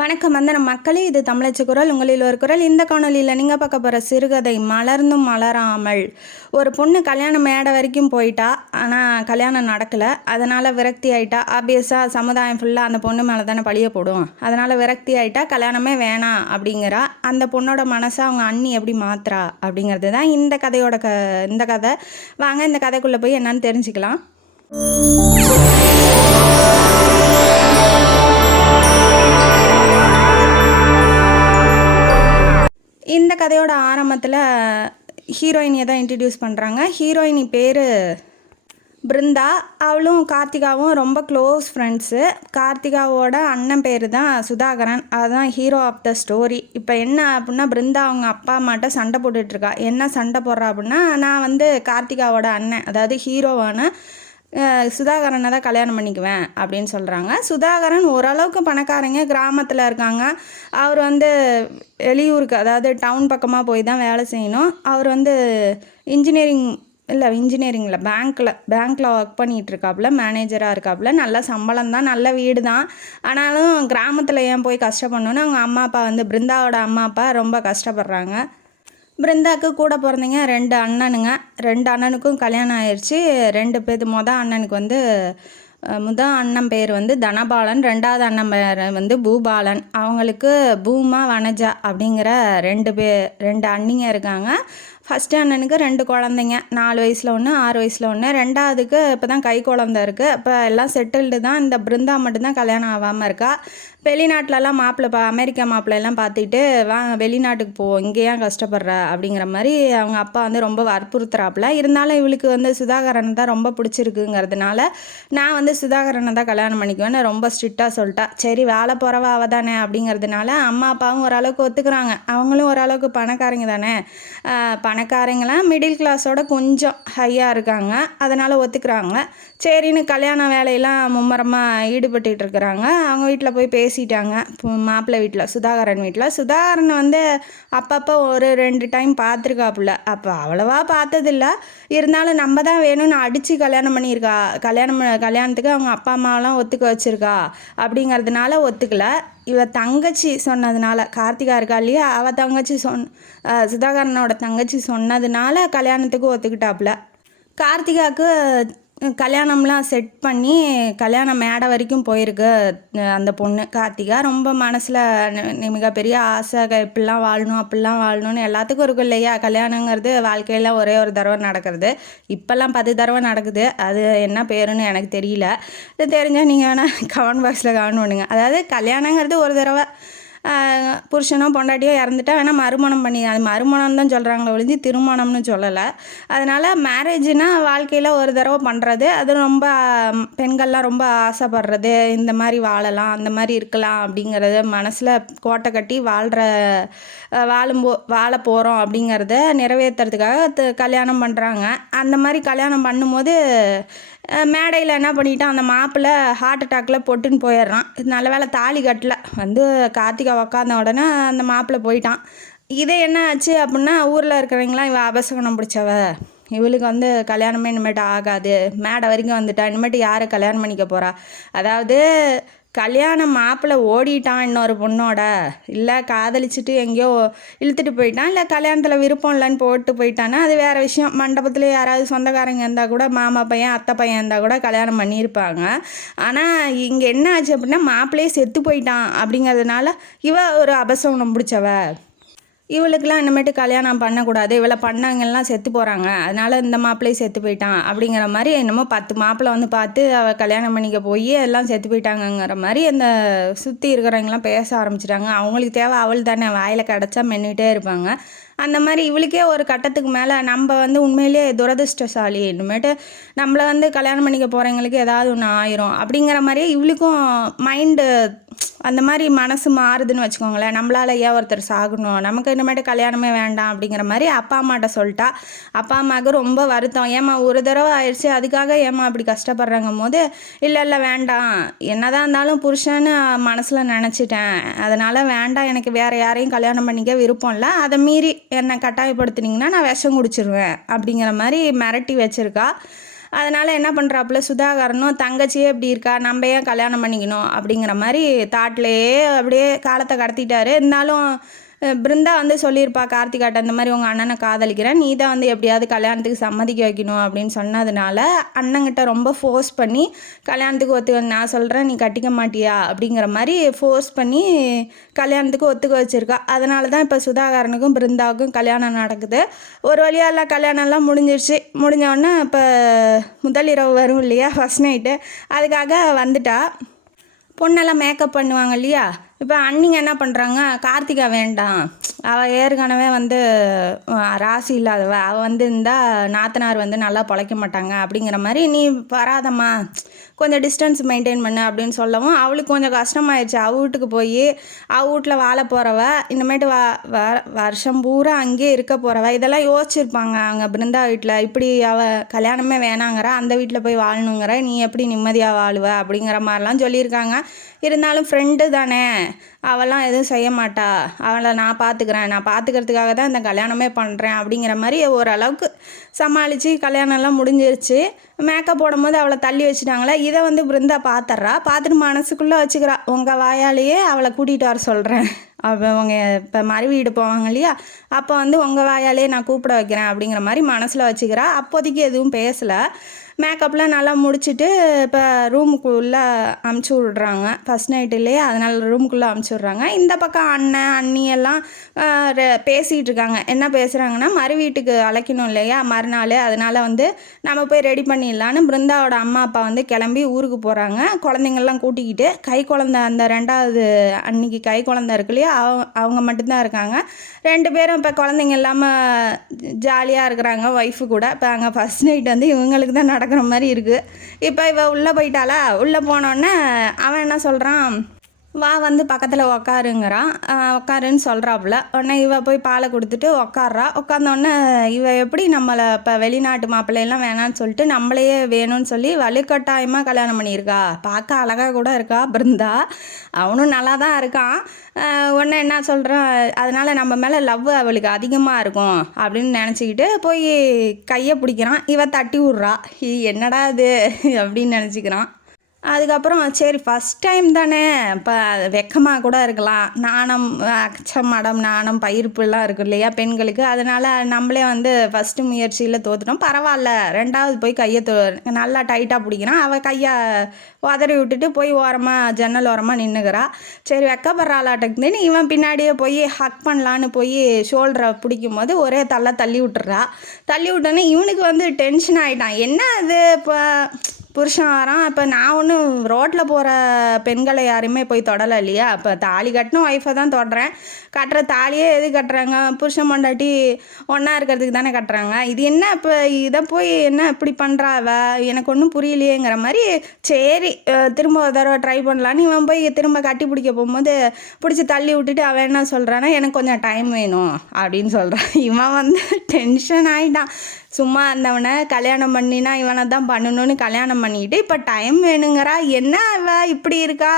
வணக்கம் வந்தனம் மக்களே, இது தமிழச்சு குரல். உங்களில் ஒரு குரல். இந்த காணொலியில் நீங்கள் பார்க்க போகிற சிறுகதை மலர்ந்தும் மலராமல். ஒரு பொண்ணு கல்யாணம் மேடை வரைக்கும் போயிட்டா, ஆனால் கல்யாணம் நடக்கலை. அதனால் விரக்தி ஆகிட்டா. ஆப்வியஸாக சமுதாயம் ஃபுல்லாக அந்த பொண்ணு மேலே தானே பழிய போடும். அதனால் விரக்தி ஆகிட்டா, கல்யாணமே வேணாம் அப்படிங்கிறா. அந்த பொண்ணோட மனசை அவங்க அண்ணி எப்படி மாத்துறா அப்படிங்கிறது தான் இந்த கதையோட இந்த கதை. வாங்க இந்த கதைக்குள்ளே போய் என்னன்னு தெரிஞ்சுக்கலாம். இந்த கதையோட ஆரம்பத்தில் ஹீரோயினியை தான் இன்ட்ரடியூஸ் பண்ணுறாங்க. ஹீரோயினி பேர் பிருந்தா. அவளும் கார்த்திகாவும் ரொம்ப க்ளோஸ் ஃப்ரெண்ட்ஸு. கார்த்திகாவோட அண்ணன் பேர் தான் சுதாகரன். அதுதான் ஹீரோ ஆஃப் த ஸ்டோரி. இப்போ என்ன அப்படின்னா, பிருந்தா அவங்க அப்பா அம்மாட்ட சண்டை போட்டுட்ருக்கா. என்ன சண்டை போடுறா அப்படின்னா, நான் கார்த்திகாவோட அண்ணன், அதாவது ஹீரோவான சுதாகரனை தான் கல்யாணம் பண்ணிக்குவேன் அப்படின்னு சொல்கிறாங்க. சுதாகரன் ஓரளவுக்கு பணக்காரங்க, கிராமத்தில் இருக்காங்க. அவர் வெளியூருக்கு, அதாவது டவுன் பக்கமாக போய் தான் வேலை செய்யணும். அவர் இன்ஜினியரிங்கில் பேங்க்கில் ஒர்க் பண்ணிகிட்ருக்காப்புல, மேனேஜராக இருக்காப்புல. நல்ல சம்பளம் தான், நல்ல வீடு தான். ஆனாலும் கிராமத்தில் ஏன் போய் கஷ்டப்படணுன்னு அவங்க அம்மா அப்பா பிருந்தாவோட அம்மா அப்பா ரொம்ப கஷ்டப்படுறாங்க. பிருந்தாவுக்கு கூட பிறந்தீங்க 2 அண்ணனுங்க. 2 அண்ணனுக்கும் கல்யாணம் ஆயிடுச்சு. 2 பேர். முதல் அண்ணன் பேர் தனபாலன், 2வது அண்ணன் பேர் பூபாலன். அவங்களுக்கு பூமா வனஜா அப்படிங்கிற 2 அண்ணிங்க இருக்காங்க. ஃபஸ்ட்டு அண்ணனுக்கு 2 குழந்தைங்க, 4 வயசில் ஒன்று, 6 வயசில் ஒன்று. 2வதுக்கு இப்போ தான் கை குழந்தை இருக்குது. இப்போ எல்லாம் செட்டில்டு தான். இந்த பிருந்தா மட்டும்தான் கல்யாணம் ஆகாமல் இருக்கா. வெளிநாட்டிலலாம் அமெரிக்கா மாப்பிள்ளையெல்லாம் பார்த்துட்டு வெளிநாட்டுக்கு போ, இங்கே ஏன் கஷ்டப்படுற அப்படிங்கிற மாதிரி அவங்க அப்பா ரொம்ப வற்புறுத்துறாப்புல. இருந்தாலும் இவளுக்கு சுதாகரனை தான் ரொம்ப பிடிச்சிருக்குங்கிறதுனால நான் சுதாகரனை தான் கல்யாணம் பண்ணிக்குவேன்னு ரொம்ப ஸ்ட்ரிக்டாக சொல்லிட்டா. சரி, வேலை போகிறவ அவ தானே அப்படிங்கிறதுனால அம்மா அப்பாவும் ஓரளவுக்கு ஒத்துக்கிறாங்க. அவங்களும் ஓரளவுக்கு பணக்காரங்க தானே. பணக்காரங்களாம் மிடில் கிளாஸோட கொஞ்சம் ஹையாக இருக்காங்க. அதனால் ஒத்துக்கிறாங்க. சரின்னு கல்யாண வேலையெல்லாம் மும்மரமாக ஈடுபட்டு இருக்கிறாங்க. அவங்க வீட்டில் போய் பேசிட்டாங்க. மாப்பிள்ளை வீட்டில், சுதாகரன் வீட்டில். சுதாகரன் அப்பப்போ ஒரு 2 டைம் பார்த்துருக்காப்புல. அப்போ அவ்வளவா பார்த்ததில்ல. இருந்தாலும் நம்ம தான் வேணும்னு அடித்து கல்யாணம் பண்ணியிருக்கா. கல்யாணத்துக்கு அவங்க அப்பா அம்மாவெலாம் ஒத்துக்க வச்சுருக்கா. அப்படிங்கிறதுனால ஒத்துக்கல. இவ தங்கச்சி சொன்னதுனால, கார்த்திகா இருக்கா இல்லையா, அவள் தங்கச்சி சுதாகரனோட தங்கச்சி சொன்னதுனால கல்யாணத்துக்கு ஒத்துக்கிட்டாப்புல. கார்த்திகாவுக்கு கல்யாணம்லாம் செட் பண்ணி கல்யாணம் மேடை வரைக்கும் போயிருக்கு அந்த பொண்ணு. கார்த்திகா ரொம்ப மனசில் மிகப்பெரிய ஆசை, இப்படிலாம் வாழணும் அப்படிலாம் வாழணும்னு எல்லாத்துக்கும் இருக்கும் இல்லையா. கல்யாணங்கிறது வாழ்க்கையில் ஒரே ஒரு தடவை நடக்கிறது. இப்போல்லாம் 10 தடவை நடக்குது. அது என்ன பேருன்னு எனக்கு தெரியல. இது தெரிஞ்சால் நீங்கள் வேணால் கமெண்ட் பாக்ஸில் கமெண்ட் பண்ணுங்க. அதாவது கல்யாணங்கிறது ஒரு தடவை, புருஷனோ பொண்டாட்டியோ இறந்துட்டா வேணால் மறுமணம் பண்ணி, அது மறுமணம் தான் சொல்கிறாங்களே ஒழிஞ்சு திருமணம்னு சொல்லலை. அதனால் மேரேஜ்னால் வாழ்க்கையில் ஒரு தடவை பண்ணுறது. அது ரொம்ப பெண்கள்லாம் ரொம்ப ஆசைப்படுறது, இந்த மாதிரி வாழலாம், அந்த மாதிரி இருக்கலாம் அப்படிங்கிறத மனசில் கோட்டை கட்டி வாழ போகிறோம் அப்படிங்கிறத நிறைவேற்றுறதுக்காக கல்யாணம் பண்ணுறாங்க. அந்த மாதிரி கல்யாணம் பண்ணும்போது மேடையில் என்ன பண்ணிட்டான், அந்த மாப்பிள்ளை ஹார்ட் அட்டாக்கில் பொட்டுன்னு போயிடுறான். நல்ல வேலை தாலி கட்டல. கார்த்திகா உக்காந்த உடனே அந்த மாப்பிள்ளை போயிட்டான். இதே என்ன ஆச்சு அப்படின்னா, ஊரில் இருக்கிறவங்களாம் இவ அபசகுணம் பிடிச்சவ, இவளுக்கு கல்யாணமே இனிமேட்டு ஆகாது, மேடை வரைக்கும் வந்துட்டா, இனிமேட்டு யாரை கல்யாணம் பண்ணிக்க போகிறா. அதாவது கல்யாணம் மாப்பிள்ளை ஓடிட்டான் இன்னொரு பொண்ணோட, இல்லை காதலிச்சுட்டு எங்கேயோ இழுத்துட்டு போயிட்டான், இல்லை கல்யாணத்தில் விருப்பம் இல்லைன்னு போட்டு போயிட்டான்னா அது வேறு விஷயம். மண்டபத்தில் யாராவது சொந்தக்காரங்க இருந்தால் கூட, மாமா பையன் அத்தை பையன் இருந்தால் கூட கல்யாணம் பண்ணியிருப்பாங்க. ஆனால் இங்கே என்ன ஆச்சு அப்படின்னா, மாப்பிள்ளையே செத்து போயிட்டான். அப்படிங்கிறதுனால இவ ஒரு அபசகுணம் பிடிச்சவ, இவளுக்கெல்லாம் இனிமேட்டு கல்யாணம் பண்ணக்கூடாது, இவளை பண்ணவங்கெல்லாம் செத்து போகிறாங்க, அதனால் இந்த மாப்பிள்ளையும் செத்து போயிட்டான் அப்படிங்கிற மாதிரி என்னமோ 10 மாப்பிள்ளை பார்த்து அவள் கல்யாணம் பண்ணிக்க போய் எல்லாம் செத்து போயிட்டாங்கங்கிற மாதிரி அந்த சுற்றி இருக்கிறவங்களாம் பேச ஆரம்பிச்சிட்டாங்க. அவங்களுக்கு தேவை அவள் தானே, வாயில் கிடச்சா மென்னுகிட்டே இருப்பாங்க. அந்த மாதிரி இவளுக்கே ஒரு கட்டத்துக்கு மேலே நம்ம உண்மையிலே துரதிர்ஷ்டசாலி, இனிமேட்டு நம்மளை கல்யாணம் பண்ணிக்க போகிறவங்களுக்கு ஏதாவது ஒன்று ஆயிரும் அப்படிங்கிற மாதிரியே இவளுக்கும் மைண்டு அந்த மாதிரி மனசு மாறுதுன்னு வச்சுக்கோங்களேன். நம்மளால் ஏன் ஒருத்தர் சாகணும், நமக்கு இனிமேட்டு கல்யாணமே வேண்டாம் அப்படிங்கிற மாதிரி அப்பா அம்மாட்ட சொல்லிட்டா. அப்பா அம்மாவுக்கு ரொம்ப வருத்தம். ஏம்மா ஒரு தடவை ஆயிடுச்சு, அதுக்காக ஏம்மா அப்படி கஷ்டப்படுறாங்கும் போது, இல்லை வேண்டாம், என்னதான் இருந்தாலும் புருஷன்னு மனசில் நினச்சிட்டேன், அதனால் வேண்டாம், எனக்கு வேறு யாரையும் கல்யாணம் பண்ணிக்க விருப்பம் இல்லை, அதை மீறி என்னை கட்டாயப்படுத்துனீங்கன்னா நான் விஷம் குடிச்சிருவேன் அப்படிங்கிற மாதிரி மிரட்டி வச்சுருக்கா. அதனால் என்ன பண்ணுறாப்புல சுதாகரனும், தங்கச்சியே இப்படி இருக்கா, நம்ம ஏன் கல்யாணம் பண்ணிக்கணும் அப்படிங்கிற மாதிரி தாட்லேயே அப்படியே காலத்தை கடத்திட்டாரு. இருந்தாலும் பிருந்தா வந்து சொல்லியிருப்பா கார்த்திகாட்ட, இந்த மாதிரி உங்கள் அண்ணனை காதலிக்கிறேன், நீ தான் வந்து எப்படியாவது கல்யாணத்துக்கு சம்மதிக்க வைக்கணும் அப்படின்னு சொன்னதுனால அண்ணங்கிட்ட ரொம்ப ஃபோர்ஸ் பண்ணி கல்யாணத்துக்கு ஒத்துக்க, நான் சொல்கிறேன் நீ கட்டிக்க மாட்டியா அப்படிங்கிற மாதிரி ஃபோர்ஸ் பண்ணி கல்யாணத்துக்கு ஒத்துக்க வச்சுருக்கா. அதனால தான் இப்போ சுதாகரனுக்கும் பிருந்தாவுக்கும் கல்யாணம் நடக்குது. ஒரு வழியாக எல்லாம் கல்யாணம்லாம் முடிஞ்சிருச்சு. முடிஞ்சோடனே இப்போ முதலிரவு வரும் இல்லையா, ஃபஸ்ட் நைட்டு, அதுக்காக வந்துட்டா. பொண்ணெல்லாம் மேக்கப் பண்ணுவாங்க இல்லையா. இப்போ அண்ணிங்க என்ன பண்ணுறாங்க, கார்த்திகா வேண்டாம், அவள் ஏற்கனவே வந்து ராசி இல்லாதவ, அவள் வந்து இருந்தால் நாத்தனார் வந்து நல்லா பொழைக்க மாட்டாங்க அப்படிங்கிற மாதிரி, நீ வராதம்மா, கொஞ்சம் டிஸ்டன்ஸ் மெயின்டைன் பண்ணு அப்படின்னு சொல்லவும் அவளுக்கு கொஞ்சம் கஷ்டமாயிடுச்சு. அவள் வீட்டுக்கு போய் அவள் வீட்டில் வாழ போகிறவ, இனிமேட்டு வருஷம் பூரா அங்கேயே இருக்க போகிறவ, இதெல்லாம் யோசிச்சிருப்பாங்க அவங்க பிருந்தா வீட்டில். இப்படி அவள் கல்யாணமே வேணாங்கிற, அந்த வீட்டில் போய் வாழணுங்கிற, நீ எப்படி நிம்மதியாக வாழுவ அப்படிங்கிற மாதிரிலாம் சொல்லியிருக்காங்க. இருந்தாலும் ஃப்ரெண்டு தானே, அவெல்லாம் எதுவும் செய்ய மாட்டா, அவளை நான் பார்த்துக்கிறேன், நான் பார்த்துக்கிறதுக்காக தான் இந்த கல்யாணமே பண்ணுறேன் அப்படிங்கிற மாதிரி ஓரளவுக்கு சமாளித்து கல்யாணம்லாம் முடிஞ்சிருச்சு. மேக்கப் போடும்போது அவளை தள்ளி வச்சுட்டாங்களே, இதை வந்து பிருந்தா பார்த்துட்றா. பார்த்துட்டு மனசுக்குள்ளே வச்சுக்கிறா, உங்கள் வாயாலேயே அவளை கூட்டிகிட்டு வர சொல்கிறேன், அப்போ அவங்க இப்போ மறு வீடு போவாங்க இல்லையா, அப்போ வந்து உங்கள் வாயாலே நான் கூப்பிட வைக்கிறேன் அப்படிங்கிற மாதிரி மனசில் வச்சுக்கிறா. அப்போதைக்கு எதுவும் பேசலை. மேக்கப்லாம் நல்லா முடிச்சுட்டு இப்போ ரூமுக்குள்ளே அமுச்சு விட்றாங்க. ஃபஸ்ட் நைட் இல்லையா, அதனால் ரூமுக்குள்ளே அமுச்சு விட்றாங்க. இந்த பக்கம் அண்ணன் அண்ணி எல்லாம் பேசிகிட்டு இருக்காங்க. என்ன பேசுகிறாங்கன்னா, மறு வீட்டுக்கு அழைக்கணும் இல்லையா மறுநாள், அதனால் வந்து நம்ம போய் ரெடி பண்ணிடலான்னு பிருந்தாவோட அம்மா அப்பா வந்து கிளம்பி ஊருக்கு போகிறாங்க. குழந்தைங்கள்லாம் கூட்டிக்கிட்டு, கை குழந்தை அந்த ரெண்டாவது அன்னைக்கு கை குழந்தை இருக்கு இல்லையா, அவங்க மட்டும்தான் இருக்காங்க. 2 பேரும் இப்போ குழந்தைங்க இல்லாமல் ஜாலியாக இருக்கிறாங்க ஒய்ஃபு கூட. இப்போ அங்கே ஃபஸ்ட் நைட் வந்து இவங்களுக்கு தான் நடக்கிற மாதிரி இருக்குது. இப்போ இவ உள்ளே போயிட்டாளா, உள்ளே போனோடனே அவன் என்ன சொல்கிறான், வா வந்து பக்கத்தில் உக்காருங்கிறான். உக்காருன்னு சொல்கிறாப்புல. உடனே இவ போய் பாலை கொடுத்துட்டு உக்காடுறா. உட்காந்தோடனே இவ எப்படி நம்மளை இப்போ வெளிநாட்டு மாப்பிள்ளையெல்லாம் வேணான்னு சொல்லிட்டு நம்மளையே வேணும்னு சொல்லி வலுக்கட்டாயமாக கல்யாணம் பண்ணியிருக்கா. பார்க்க அழகாக கூட இருக்கா பிருந்தா, அவனும் நல்லா தான் இருக்கான். உடனே என்ன சொல்கிறான், அதனால் நம்ம மேலே லவ் அவளுக்கு அதிகமாக இருக்கும் அப்படின்னு நினச்சிக்கிட்டு போய் கையை பிடிக்கிறான். இவ தட்டி விட்றா. என்னடா இது அப்படின்னு நினச்சிக்கிறான். அதுக்கப்புறம் சரி ஃபஸ்ட் டைம் தானே, இப்போ வெக்கமாக கூட இருக்கலாம், நாணம் அச்சம் மடம் நாணம் பயிர்ப்புலாம் இருக்கும் இல்லையா பெண்களுக்கு, அதனால் நம்மளே வந்து ஃபஸ்ட்டு முயற்சியில் தோற்றுட்டோம், பரவாயில்ல, 2வது போய் கையை நல்லா டைட்டாக பிடிக்கிறான். அவள் கையை உதறி விட்டுட்டு போய் ஓரமாக ஜன்னல் ஓரமாக நின்றுக்கிறா. சரி வெக்கப்படுறாளாட்டக்குன்னு இவன் பின்னாடியே போய் ஹக் பண்ணலான்னு போய் ஷோல்டரை பிடிக்கும் போது ஒரே தள்ளி விட்டுறா. தள்ளி விட்டோன்னே இவனுக்கு வந்து டென்ஷன் ஆகிட்டான். என்ன அது இப்போ புருஷன் வரான், இப்போ நான் ஒன்றும் ரோட்டில் போகிற பெண்களை யாரையுமே போய் தொடலை இல்லையா, இப்போ தாலி கட்டின ஒய்ஃபை தான் தொடுறேன், கட்டுற தாலியே எது கட்டுறாங்க, புருஷன் பொண்டாட்டி ஒன்றா இருக்கிறதுக்கு தானே கட்டுறாங்க, இது என்ன இப்போ இதை போய் என்ன இப்படி பண்ணுறா அவ, எனக்கு ஒன்றும் புரியலையேங்கிற மாதிரி. சரி திரும்ப ஒரு தடவை ட்ரை பண்ணலான்னு இவன் போய் திரும்ப கட்டி பிடிக்க போகும்போது பிடிச்சி தள்ளி விட்டுட்டு அவன் என்ன சொல்கிறான்னா, எனக்கு கொஞ்சம் டைம் வேணும் அப்படின்னு சொல்கிறான். இவன் வந்து டென்ஷன் ஆகிட்டான். சும்மா இருந்தவனை கல்யாணம் பண்ணினா இவனை தான் பண்ணணும்னு கல்யாணம் பண்ணிக்கிட்டு இப்போ டைம் வேணுங்கிறா. என்ன இவ இப்படி இருக்கா,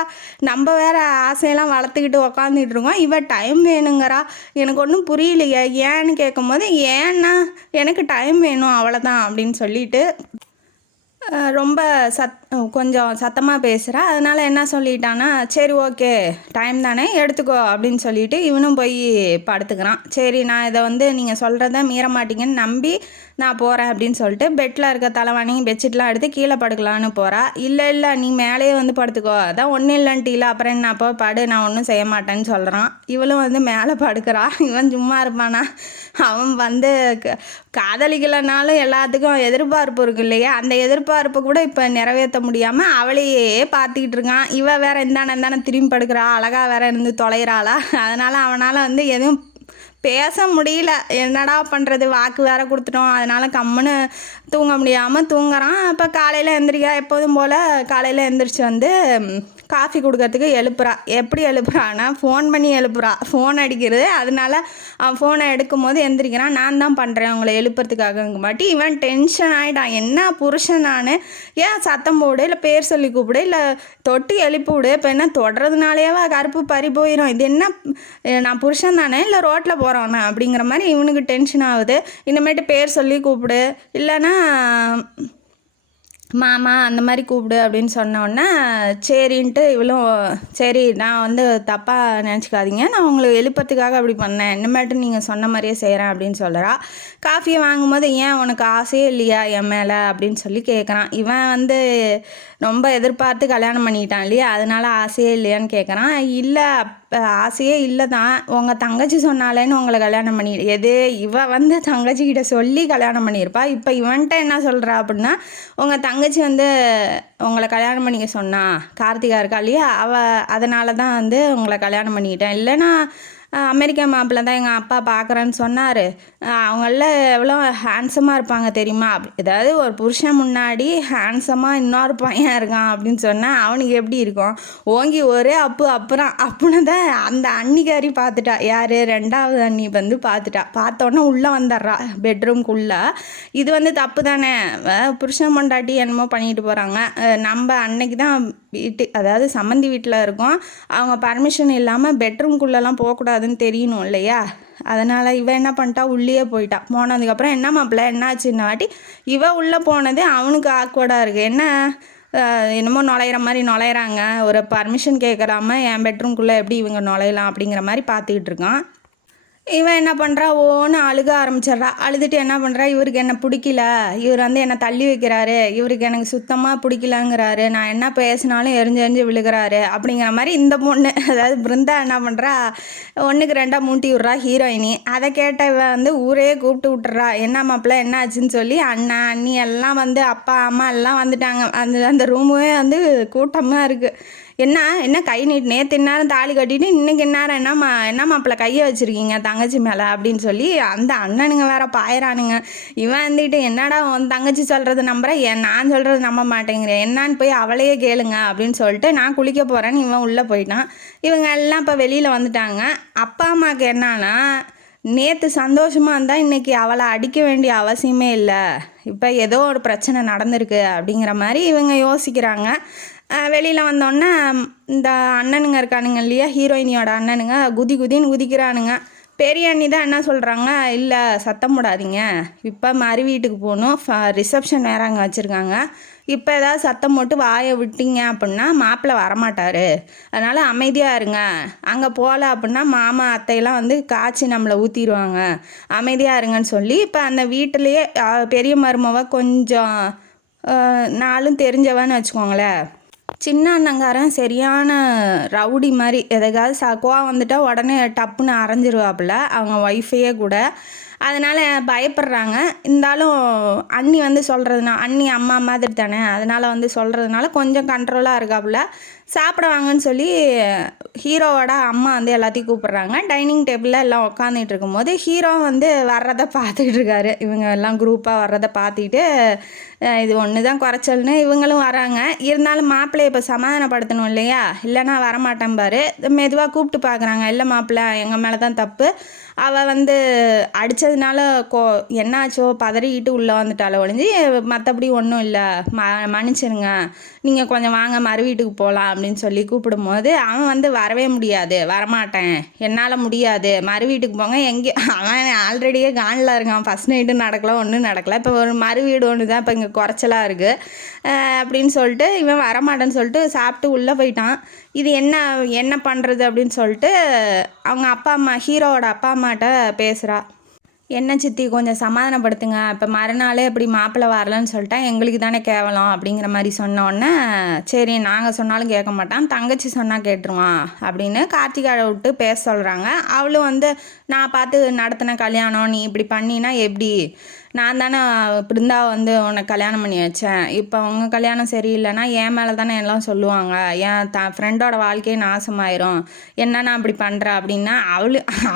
நம்ம வேற ஆசையெல்லாம் வளர்த்துக்கிட்டு உக்காந்துட்டு இருக்கோம், இவ டைம் வேணுங்கிறா, எனக்கு ஒன்றும் புரியலையே ஏன்னு கேட்கும் போது, ஏன்னா எனக்கு டைம் வேணும் அவ்வளோதான் அப்படின்னு சொல்லிட்டு ரொம்ப கொஞ்சம் சத்தமாக பேசுகிறா. அதனால் என்ன சொல்லிட்டான்னா, சரி ஓகே டைம் தானே எடுத்துக்கோ அப்படின்னு சொல்லிட்டு இவனும் போய் படுத்துக்கிறான். சரி நான் இதை வந்து நீங்கள் சொல்கிறத மீற மாட்டீங்கன்னு நம்பி நான் போகிறேன் அப்படின்னு சொல்லிட்டு பெட்டில் இருக்க தலைவாணி பெட்ஷீட்லாம் எடுத்து கீழே படுக்கலான்னு போகிறா. இல்லை நீ மேலேயே வந்து படுத்துக்கோ, அதான் ஒன்றும் இல்லைன்ட்டில, அப்புறம் என்ன அப்போ படு, நான் ஒன்றும் செய்ய மாட்டேன்னு சொல்கிறான். இவளும் வந்து மேலே படுக்கிறா. இவன் சும்மா இருப்பானா, அவன் வந்து காதலிக்கலைனாலும் எல்லாத்துக்கும் எதிர்பார்ப்பு இருக்கு இல்லையா, அந்த எதிர்பார்ப்பு கூட இப்போ நிறைவேற்ற முடியாமல் அவளையே பார்த்துக்கிட்டு இருக்கான். இவ வேற இந்தானே திரும்பி படுக்கிறா, அழகாக வேற இருந்து தொலைகிறாளா, அதனால் அவனால் வந்து எதுவும் பேச முடியல. என்னடா பண்ணுறது, வாக்கு வேற கொடுத்துட்டோம், அதனால் கம்முன்னு தூங்க முடியாமல் தூங்குறான். அப்போ காலையில் எந்திரிக்கா, எப்போதும் போல் காலையில் எந்திரிச்சு வந்து காஃபி கொடுக்கறதுக்கு எழுப்புறா. எப்படி எழுப்புறான்னா ஃபோன் பண்ணி எழுப்புறா, ஃபோன் அடிக்கிறது. அதனால அவன் ஃபோனை எடுக்கும் போது எந்திரிக்கிறான். நான் தான் பண்ணுறேன் உங்களை எழுப்புறதுக்காகங்க மாட்டி. இவன் டென்ஷன் ஆகிட்டான். என்ன புருஷன் நான், ஏன் சத்தம் போடு, இல்லை பேர் சொல்லி கூப்பிடு, இல்லை தொட்டு எழுப்பி விடு, இப்போ என்ன தொடறதுனாலேயே கருப்பு பறி போயிடும், இது என்ன நான் புருஷன் தானே இல்லை ரோட்டில் போகிறவனே அப்படிங்கிற மாதிரி இவனுக்கு டென்ஷன் ஆகுது. இனிமேட்டு பேர் சொல்லி கூப்பிடு, இல்லைன்னா மாமா அந்த மாதிரி கூப்பிடு அப்படின்னு சொன்னோடனே சரின்ட்டு இவளும் சரி நான் வந்து தப்பாக நினச்சிக்காதீங்க, நான் உங்களை எழுப்பத்துக்காக அப்படி பண்ணேன், இனிமேட்டு நீங்கள் சொன்ன மாதிரியே செய்கிறேன் அப்படின்னு சொல்கிறா. காஃபியை வாங்கும்போது ஏன் உனக்கு ஆசையே இல்லையா என் மேலே அப்படின்னு சொல்லி கேட்குறான். இவன் வந்து ரொம்ப எதிர்பார்த்து கல்யாணம் பண்ணிக்கிட்டான் இல்லையா, அதனால ஆசையே இல்லையான்னு கேட்குறான். இல்லை ஆசையே இல்லை தான், உங்கள் தங்கச்சி சொன்னாலேன்னு உங்களை கல்யாணம் பண்ணி எது இவன் வந்து தங்கச்சிக்கிட்ட சொல்லி கல்யாணம் பண்ணியிருப்பா. இப்போ இவன்ட்ட என்ன சொல்கிறா அப்படின்னா, உங்கள் தங்கச்சி வந்து உங்களை கல்யாணம் பண்ணிக்க சொன்னா, கார்த்திகா இருக்கா இல்லையா, அதனால தான் வந்து உங்களை கல்யாணம் பண்ணிக்கிட்டேன், இல்லைன்னா அமெரிக்கா மாப்பிள்ளை தான் எங்கள் அப்பா பார்க்குறேன்னு சொன்னார், அவங்கள எவ்வளோ ஹேண்ட்ஸமாக இருப்பாங்க தெரியுமா, ஏதாவது ஒரு புருஷன் முன்னாடி ஹேண்ட்ஸமாக இன்னொரு பையன் இருக்கான் அப்படின்னு சொன்னால் அவனுக்கு எப்படி இருக்கும், ஓங்கி ஒரே அப்புறம் தான் அந்த அன்னிக்காரி பார்த்துட்டா. யார், ரெண்டாவது அண்ணி வந்து பார்த்தோன்னே உள்ளே வந்துடுறா பெட்ரூம்குள்ளே. இது வந்து தப்பு தானே, புருஷன் பொண்டாட்டி என்னமோ பண்ணிட்டு போகிறாங்க, நம்ம அன்னைக்கு தான் அதாவது சம்மந்தி வீட்டில் இருக்கோம், அவங்க பர்மிஷன் இல்லாமல் பெட்ரூம்குள்ளெல்லாம் போகக்கூடாதுன்னு தெரியணும் இல்லையா, அதனால் இவன் என்ன பண்ணிட்டா உள்ளே போயிட்டா. போனதுக்கப்புறம் என்ன மாப்பிள்ள என்னாச்சுன்னா வாட்டி இவன் உள்ளே போனது அவனுக்கு ஆக்வர்டாக இருக்குது. என்னமோ நுழையிற மாதிரி நுழையிறாங்க, ஒரு பர்மிஷன் கேட்குறாம என் பெட்ரூம்குள்ளே எப்படி இவங்க நுழையலாம் அப்படிங்கிற மாதிரி பார்த்துக்கிட்டு இருக்கான். இவன் என்ன பண்ணுறா, ஓன்னு அழுக ஆரம்பிச்சிட்றா. அழுதுட்டு என்ன பண்ணுறா, இவருக்கு என்ன பிடிக்கல, இவர் வந்து என்னை தள்ளி வைக்கிறாரு, இவருக்கு எனக்கு சுத்தமாக பிடிக்கலங்கிறாரு, நான் என்ன பேசினாலும் எரிஞ்சு விழுகிறாரு அப்படிங்கிற மாதிரி இந்த பொண்ணு, அதாவது பிருந்தா என்ன பண்ணுறா, ஒன்றுக்கு ரெண்டாக மூட்டி விட்றா ஹீரோயினி. அதை கேட்ட இவன் வந்து ஊரே கூப்பிட்டு விட்டுறா. என்ன மாப்பிள்ள என்ன ஆச்சுன்னு சொல்லி அண்ணன் அண்ணி எல்லாம் வந்து அப்பா அம்மா எல்லாம் வந்துட்டாங்க. அந்த ரூமே வந்து கூட்டமாக இருக்குது. என்ன கை நீட்டு, நேற்று இந்நேரம் தாலி கட்டிட்டு இன்றைக்கி இந்நேரம் என்ன மாப்பிள்ள கையை வச்சுருக்கீங்க தங்கச்சி மேலே அப்படின்னு சொல்லி அந்த அண்ணனுங்க வேற பாயிறானுங்க. இவன் வந்துட்டு என்னடா உன் தங்கச்சி சொல்கிறது நம்புகிறேன், நான் சொல்கிறது நம்ப மாட்டேங்கிறேன், என்னான்னு போய் அவளையே கேளுங்க அப்படின்னு சொல்லிட்டு நான் குளிக்க போகிறேன்னு இவன் உள்ளே போயிட்டான். இவங்க எல்லாம் இப்போ வெளியில் வந்துட்டாங்க. அப்பா அம்மாவுக்கு என்னன்னா, நேற்று சந்தோஷமாக இருந்தால் இன்றைக்கி அவளை அடிக்க வேண்டிய அவசியமே இல்லை, இப்போ ஏதோ ஒரு பிரச்சனை நடந்திருக்கு அப்படிங்கிற மாதிரி இவங்க யோசிக்கிறாங்க. வெளியில் வந்தோடனே இந்த அண்ணனுங்க இருக்கானுங்க இல்லையா, ஹீரோயினியோட அண்ணனுங்க குதின்னு குதிக்கிறானுங்க. பெரிய அண்ணி தான் என்ன சொல்கிறாங்க, இல்லை சத்தம் போடாதீங்க, இப்போ மறு வீட்டுக்கு போகணும், ரிசப்ஷன் வேறு அங்கே வச்சுருக்காங்க, இப்போ ஏதாவது சத்தம் போட்டு வாயை விட்டீங்க அப்படின்னா மாப்பிள்ளை வரமாட்டார், அதனால் அமைதியாக இருங்க, அங்கே போகல அப்படின்னா மாமா அத்தையெல்லாம் வந்து காய்ச்சி நம்மளை ஊற்றிடுவாங்க, அமைதியாக இருங்கன்னு சொல்லி இப்போ அந்த வீட்டிலையே பெரிய மருமவ கொஞ்சம் நாளும் தெரிஞ்சவன்னு வச்சுக்கோங்களேன். சின்ன அண்ணங்காரன் சரியான ரவுடி மாதிரி, எதையாவது கோவம் வந்துட்டால் உடனே டப்புன்னு அரைஞ்சிருவாப்புல அவங்க ஒய்ஃபையே கூட. அதனால் பயப்படுறாங்க. இருந்தாலும் அண்ணி வந்து சொல்கிறதுனா, அண்ணி அம்மா மாதிரி தானே, அதனால் வந்து சொல்கிறதுனால கொஞ்சம் கண்ட்ரோலாக இருக்காப்புல. சாப்பிட வாங்கன்னு சொல்லி ஹீரோவோட அம்மா வந்து எல்லாத்தையும் கூப்பிட்றாங்க. டைனிங் டேபிளில் எல்லாம் உட்காந்துட்டு இருக்கும்போது ஹீரோ வந்து வர்றதை பார்த்துக்கிட்டு இருக்காரு. இவங்க எல்லாம் குரூப்பாக வர்றதை பார்த்துக்கிட்டு இது ஒன்று தான் குறைச்சல்னு இவங்களும் வராங்க. இருந்தாலும் மாப்பிள்ளையை இப்போ சமாதானப்படுத்தணும் இல்லையா, இல்லைன்னா வரமாட்டேன் பாரு. மெதுவாக கூப்பிட்டு பார்க்குறாங்க. இல்லை மாப்பிள்ளை எங்கள் மேலே தான் தப்பு, அவள் வந்து அடித்ததுனால என்னாச்சோ பதறிக்கிட்டு உள்ளே வந்துட்டால ஒழிஞ்சு மற்றபடி ஒன்றும் இல்லை, மன்னிச்சிருங்க, நீங்கள் கொஞ்சம் வாங்க மறு வீட்டுக்கு போகலாம் அப்படின்னு சொல்லி கூப்பிடும்போது அவன் வந்து வரவே முடியாது, வரமாட்டேன், என்னால் முடியாது, மறு வீட்டுக்கு போங்க. எங்கே அவன் ஆல்ரெடியே கானில் இருக்கான், ஃபஸ்ட் நைட்டும் நடக்கலை ஒன்றும் நடக்கலை, இப்போ ஒரு மறு வீடு ஒன்று தான் இப்போ இங்கே குறைச்சலாக இருக்குது அப்படின்னு சொல்லிட்டு இவன் வரமாட்டேன்னு சொல்லிட்டு சாப்பிட்டு உள்ளே போயிட்டான். இது என்ன பண்ணுறது அப்படின்னு சொல்லிட்டு அவங்க அப்பா அம்மா ஹீரோவோட அப்பா அம்மாட்ட பேசுகிறா. என்ன சித்தி கொஞ்சம் சமாதானப்படுத்துங்க, இப்போ மறுநாளே இப்படி மாப்பிள்ளை வரலன்னு சொல்லிட்டா எங்களுக்கு தானே கேவலம் அப்படிங்கிற மாதிரி சொன்னோடனே, சரி நாங்கள் சொன்னாலும் கேட்க மாட்டான், தங்கச்சி சொன்னால் கேட்டுருவான் அப்படின்னு கார்த்திகாவை விட்டு பேச சொல்கிறாங்க. அவளும் வந்து நான் பார்த்து நடத்தின கல்யாணம், நீ இப்படி பண்ணினா எப்படி, நான் தானே பிருந்தாவை வந்து உனக்கு கல்யாணம் பண்ணி வச்சேன், இப்போ உங்கள் கல்யாணம் சரியில்லைன்னா என் மேலே தானே எல்லாம் சொல்லுவாங்க, என் ஃப்ரெண்டோட வாழ்க்கையே நாசமாயிரும், என்ன நான் அப்படி பண்ணுறேன் அப்படின்னா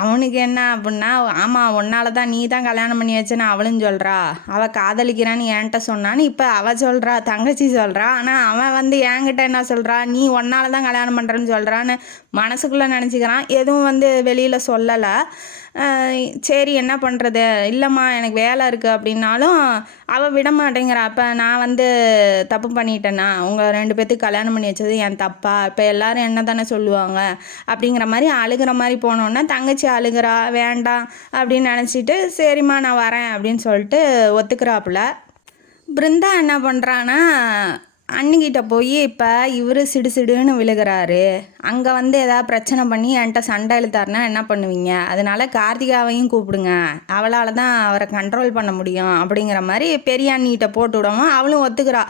அவனுக்கு என்ன அப்படின்னா, ஆமாம் உன்னால தான், நீ தான் கல்யாணம் பண்ணி வச்சேன்னு அவளும் சொல்கிறா, அவள் காதலிக்கிறான்னு என்கிட்ட சொன்னான்னு இப்போ அவள் சொல்கிறா, தங்கச்சி சொல்கிறா. ஆனால் அவன் வந்து என்கிட்ட என்ன சொல்கிறா, நீ உன்னால தான் கல்யாணம் பண்ணுறேன்னு சொல்கிறான்னு மனசுக்குள்ளே நினச்சிக்கிறான். எதுவும் வந்து வெளியில் சொல்லலை. சரி என்ன பண்ணுறது, இல்லைம்மா எனக்கு வேலை இருக்குது அப்படின்னாலும் அவள் விட மாட்டேங்கிறா. அப்போ நான் வந்து தப்பு பண்ணிட்டேன்னா, உங்கள் 2 பேர்த்துக்கு கல்யாணம் பண்ணி வச்சது என் தப்பா, இப்போ எல்லோரும் என்ன தானே சொல்லுவாங்க அப்படிங்கிற மாதிரி அழுகிற மாதிரி போனோன்னா தங்கச்சி அழுகிறா, வேண்டாம் அப்படின்னு நினச்சிட்டு சரிம்மா நான் வரேன் அப்படின்னு சொல்லிட்டு ஒத்துக்கிறாப்புல. பிருந்தா என்ன பண்ணுறான்னா அண்ணிக்கிட்ட போய் இப்போ இவர் சிடுசிடுன்னு விழுகிறாரு, அங்கே வந்து எதாவது பிரச்சனை பண்ணி என்கிட்ட சண்டை இழுத்தாருன்னா என்ன பண்ணுவீங்க, அதனால கார்த்திகாவையும் கூப்பிடுங்க, அவளால் தான் அவரை கண்ட்ரோல் பண்ண முடியும் அப்படிங்கிற மாதிரி பெரிய அண்ணிக்கிட்ட போட்டு விடவும் அவளும் ஒத்துக்கிறா.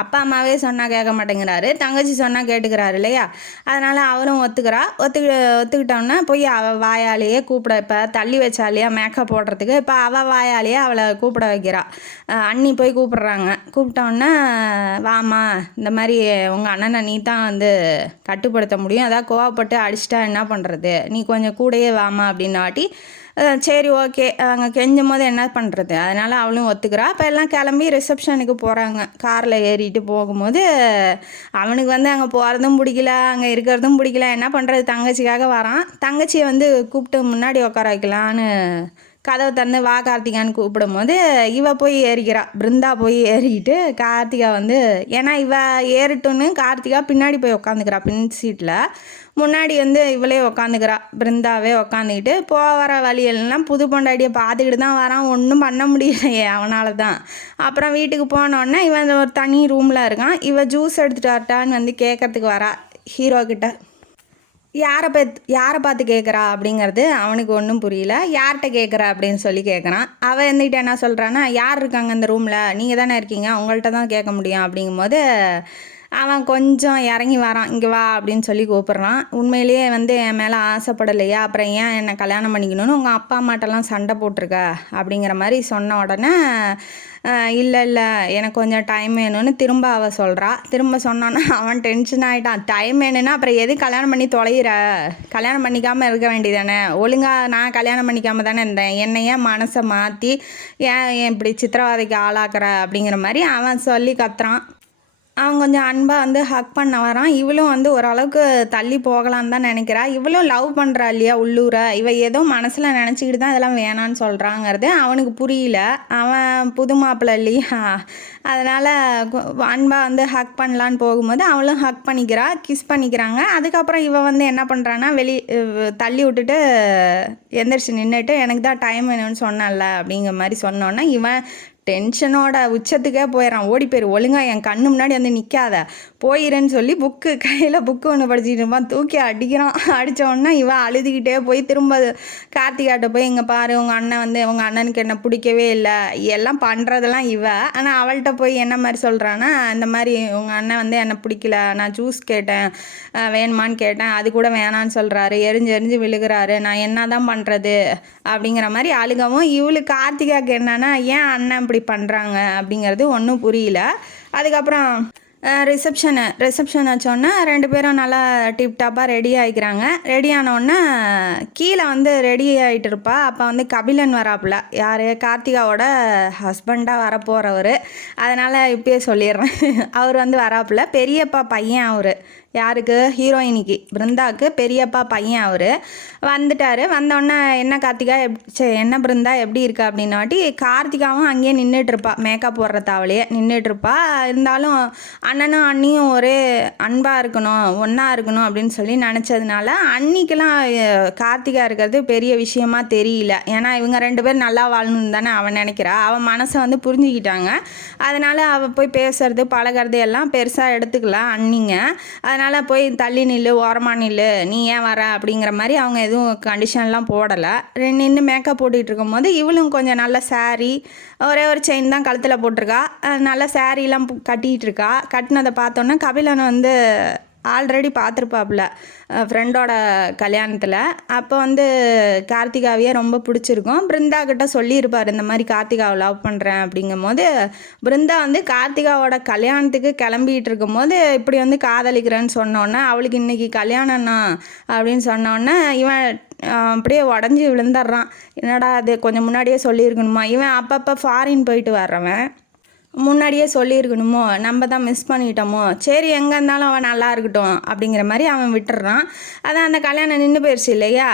அப்பா அம்மாவே சொன்னால் கேட்க மாட்டேங்கிறாரு, தங்கச்சி சொன்னால் கேட்டுக்கிறாரு இல்லையா, அதனால் அவரும் ஒத்துக்கிட்டோன்னா போய் அவள் வாயாலேயே கூப்பிட, இப்போ தள்ளி வச்சாலையா மேக்கப் போடுறதுக்கு, இப்போ அவள் வாயாலேயே அவளை கூப்பிட வைக்கிறா. அண்ணி போய் கூப்பிட்றாங்க. கூப்பிட்டோன்னே வாமா, இந்த மாதிரி உங்கள் அண்ணனை நீ தான் வந்து கட்டுப்படுத்த முடியும், அதாவது கோவப்பட்டு அடிச்சிட்டா என்ன பண்ணுறது, நீ கொஞ்சம் கூடயே வாமா அப்படின்னாட்டி சரி ஓகே அங்கே கெஞ்சும் போது என்ன பண்ணுறது, அதனால் அவளும் ஒத்துக்கிறா. அப்போ எல்லாம் கிளம்பி ரிசப்ஷனுக்கு போகிறாங்க. காரில் ஏறிட்டு போகும்போது அவனுக்கு வந்து அங்கே போகிறதும் பிடிக்கல, அங்கே இருக்கிறதும் பிடிக்கல, என்ன பண்ணுறது, தங்கச்சிக்காக வரான். தங்கச்சியை வந்து கூப்பிட்டு முன்னாடி உட்கார வைக்கலான்னு கதவை தந்து வா கார்த்திகான்னு கூப்பிடும் போது இவ போய் ஏறிக்கிறா. பிருந்தா போய் ஏறிக்கிட்டு கார்த்திகா வந்து, ஏன்னா இவ ஏறிட்டுன்னு கார்த்திகா பின்னாடி போய் உக்காந்துக்கிறா பின் சீட்டில், முன்னாடி வந்து இவளே உக்காந்துக்கிறா. பிருந்தாவே உக்காந்துக்கிட்டு போகிற வழியெல்லாம் புது பொண்டாட்டியை பார்த்துக்கிட்டு தான் வரான், ஒன்றும் பண்ண முடியலையே அவனால தான். அப்புறம் வீட்டுக்கு போனோடனே இவன் ஒரு தனி ரூமில் இருக்கான். இவ ஜூஸ் எடுத்துகிட்டு வரட்டான்னு வந்து கேட்கறதுக்கு வரா ஹீரோ கிட்ட. யாரை பார்த்து கேட்குறா அப்படிங்கிறது அவனுக்கு ஒன்றும் புரியல. யார்கிட்ட கேட்குறா அப்படின்னு சொல்லி கேட்குறான். அவள் இருந்துக்கிட்ட என்ன சொல்கிறான்னா, யார் இருக்காங்க இந்த ரூமில், நீங்கள் தானே இருக்கீங்க, உங்கள்கிட்ட தான் கேட்க முடியும் அப்படிங்கும்போது அவன் கொஞ்சம் இறங்கி வரான். இங்கே வா அப்படின்னு சொல்லி கூப்பிட்றான். உண்மையிலேயே வந்து என் மேலே ஆசைப்படலையா, அப்புறம் ஏன் என்னை கல்யாணம் பண்ணிக்கணும்னு உங்கள் அப்பா அம்மாட்டெல்லாம் சண்டை போட்டிருக்க அப்படிங்கிற மாதிரி சொன்ன உடனே இல்லை எனக்கு கொஞ்சம் டைம் வேணும்னு திரும்ப அவள் சொல்கிறா. திரும்ப சொன்னான்னா அவன் டென்ஷன் ஆகிட்டான். டைம் வேணும்னா அப்புறம் எது கல்யாணம் பண்ணி தொலைகிற, கல்யாணம் பண்ணிக்காமல் இருக்க வேண்டியதானே, ஒழுங்காக நான் கல்யாணம் பண்ணிக்காமல் தானே இருந்தேன், என்னை ஏன் மனசை மாற்றி ஏன் இப்படி சித்திரவதைக்கு ஆளாக்குற அப்படிங்கிற மாதிரி அவன் சொல்லி கத்துறான். அவன் கொஞ்சம் அன்பாக வந்து ஹக் பண்ண வரான். இவளும் வந்து ஓரளவுக்கு தள்ளி போகலான்னு தான் நினைக்கிறா. இவளும் லவ் பண்ணுறா இல்லையா உள்ளூர, இவ ஏதோ மனசில் நினச்சிக்கிட்டு தான் இதெல்லாம் வேணான்னு சொல்கிறாங்கிறது அவனுக்கு புரியல. அவன் புது மாப்பிள்ளை இல்லையா, அதனால் அன்பாக வந்து ஹக் பண்ணலான்னு போகும்போது அவளும் ஹக் பண்ணிக்கிறா, கிஸ் பண்ணிக்கிறாங்க. அதுக்கப்புறம் இவன் வந்து என்ன பண்ணுறான்னா தள்ளி விட்டுட்டு எந்திரிச்சு நின்றுட்டு எனக்கு தான் டைம் வேணும்னு சொன்னல அப்படிங்கிற மாதிரி சொன்னோன்னே இவன் டென்ஷனோட உச்சத்துக்கே போயிடறான். ஓடி போயிரு, ஒழுங்காக என் கண்ணு முன்னாடி வந்து நிற்காத, போயிடுன்னு சொல்லி கையில் புக்கு ஒன்று படிச்சுட்டு இருப்பான். தூக்கி அடிக்கிறான். அடித்தோடனே இவன் அழுதுகிட்டே போய் திரும்ப கார்த்திகாட்ட போய் இங்கே பாரு, உங்கள் அண்ணன் வந்து உங்கள் அண்ணனுக்கு என்ன பிடிக்கவே இல்லை, எல்லாம் பண்ணுறதெல்லாம் இவ. ஆனால் அவள்கிட்ட போய் என்ன மாதிரி சொல்கிறான்னா, இந்த மாதிரி உங்கள் அண்ணன் வந்து என்னை பிடிக்கல, நான் ஜூஸ் கேட்டேன் வேணுமான்னு கேட்டேன், அது கூட வேணான்னு சொல்கிறாரு, எரிஞ்சு விழுகிறாரு, நான் என்ன தான் பண்ணுறது அப்படிங்கிற மாதிரி அழுகவும். இவளுக்கு கார்த்திகாவுக்கு என்னன்னா ஏன் அண்ணன் இப்படி பண்ணுறாங்க அப்படிங்கிறது ஒன்றும் புரியல. அதுக்கப்புறம் ரிசப்ஷன் வச்சோன்னே ரெண்டு பேரும் நல்லா டிப்டாப்பாக ரெடி ஆகிக்கிறாங்க. ரெடி ஆனோடனே கீழே வந்து ரெடி ஆகிட்டு இருப்பா. அப்போ வந்து கபிலன் வராப்புல, யார், கார்த்திகாவோட ஹஸ்பண்டாக வரப்போகிறவர், அதனால் இப்பயே சொல்லிடுறேன். அவர் வந்து வராப்புல, பெரியப்பா பையன் அவர், யாருக்கு, ஹீரோயினிக்கு பிருந்தாவுக்கு பெரியப்பா பையன் அவர் வந்துட்டார். வந்தோடனே என்ன கார்த்திகா என்ன பிருந்தா எப்படி இருக்கா அப்படின்னாட்டி கார்த்திகாவும் அங்கேயே நின்றுட்டுருப்பா, மேக்கப் போடுற தாவலையே நின்றுட்டுருப்பா. இருந்தாலும் அண்ணனும் அண்ணியும் ஒரே அன்பாக இருக்கணும், ஒன்றா இருக்கணும் அப்படின்னு சொல்லி நினச்சதுனால அன்னிக்கெலாம் கார்த்திகா இருக்கிறது பெரிய விஷயமா தெரியல. ஏன்னா இவங்க ரெண்டு பேரும் நல்லா வாழணும்னு தானே அவன் நினைக்கிறா. அவன் மனசை வந்து புரிஞ்சுக்கிட்டாங்க. அதனால் அவள் போய் பேசுறது பழகிறது எல்லாம் பெருசாக எடுத்துக்கலாம் அண்ணிங்க. அதனால் போய் தள்ளி நில்லு, ஓரமாக நில்லு, நீ ஏன் வர அப்படிங்கிற மாதிரி அவங்க எதுவும் கண்டிஷன்லாம் போடலை. நின்று மேக்கப் போட்டுக்கிட்டு இருக்கும்போது இவளும் கொஞ்சம் நல்ல சாரீ, ஒரே ஒரு செயின் தான் கழுத்தில் போட்டிருக்கா, நல்ல சாரீலாம் கட்டிகிட்டு இருக்கா. கட்டினதை பார்த்தோன்னே கபிலன் வந்து ஆல்ரெடி பார்த்துருப்பாப்புல ஃப்ரெண்டோட கல்யாணத்தில். அப்போ வந்து கார்த்திகாவையே ரொம்ப பிடிச்சிருக்கும். பிருந்தா கிட்ட சொல்லியிருப்பார் இந்த மாதிரி கார்த்திகாவை லவ் பண்ணுறேன் அப்படிங்கும் போது, பிருந்தா வந்து கார்த்திகாவோட கல்யாணத்துக்கு கிளம்பிகிட்டு இருக்கும்போது இப்படி வந்து காதலிக்கிறேன்னு சொன்னோன்னே அவளுக்கு இன்றைக்கி கல்யாணம்னா அப்படின்னு சொன்னோன்னே இவன் அப்படியே உடஞ்சி விழுந்துடுறான். என்னடா அது கொஞ்சம் முன்னாடியே சொல்லியிருக்கணுமா, இவன் அப்பப்போ ஃபாரின் போயிட்டு வர்றவன், முன்னாடியே சொல்லியிருக்கணுமோ, நம்ம தான் மிஸ் பண்ணிட்டோமோ, சரி எங்கே இருந்தாலும் அவன் நல்லா இருக்கட்டும் அப்படிங்கிற மாதிரி அவன் விட்டுறான். அதான் அந்த கல்யாணம் நின்று போயிடுச்சு இல்லையா.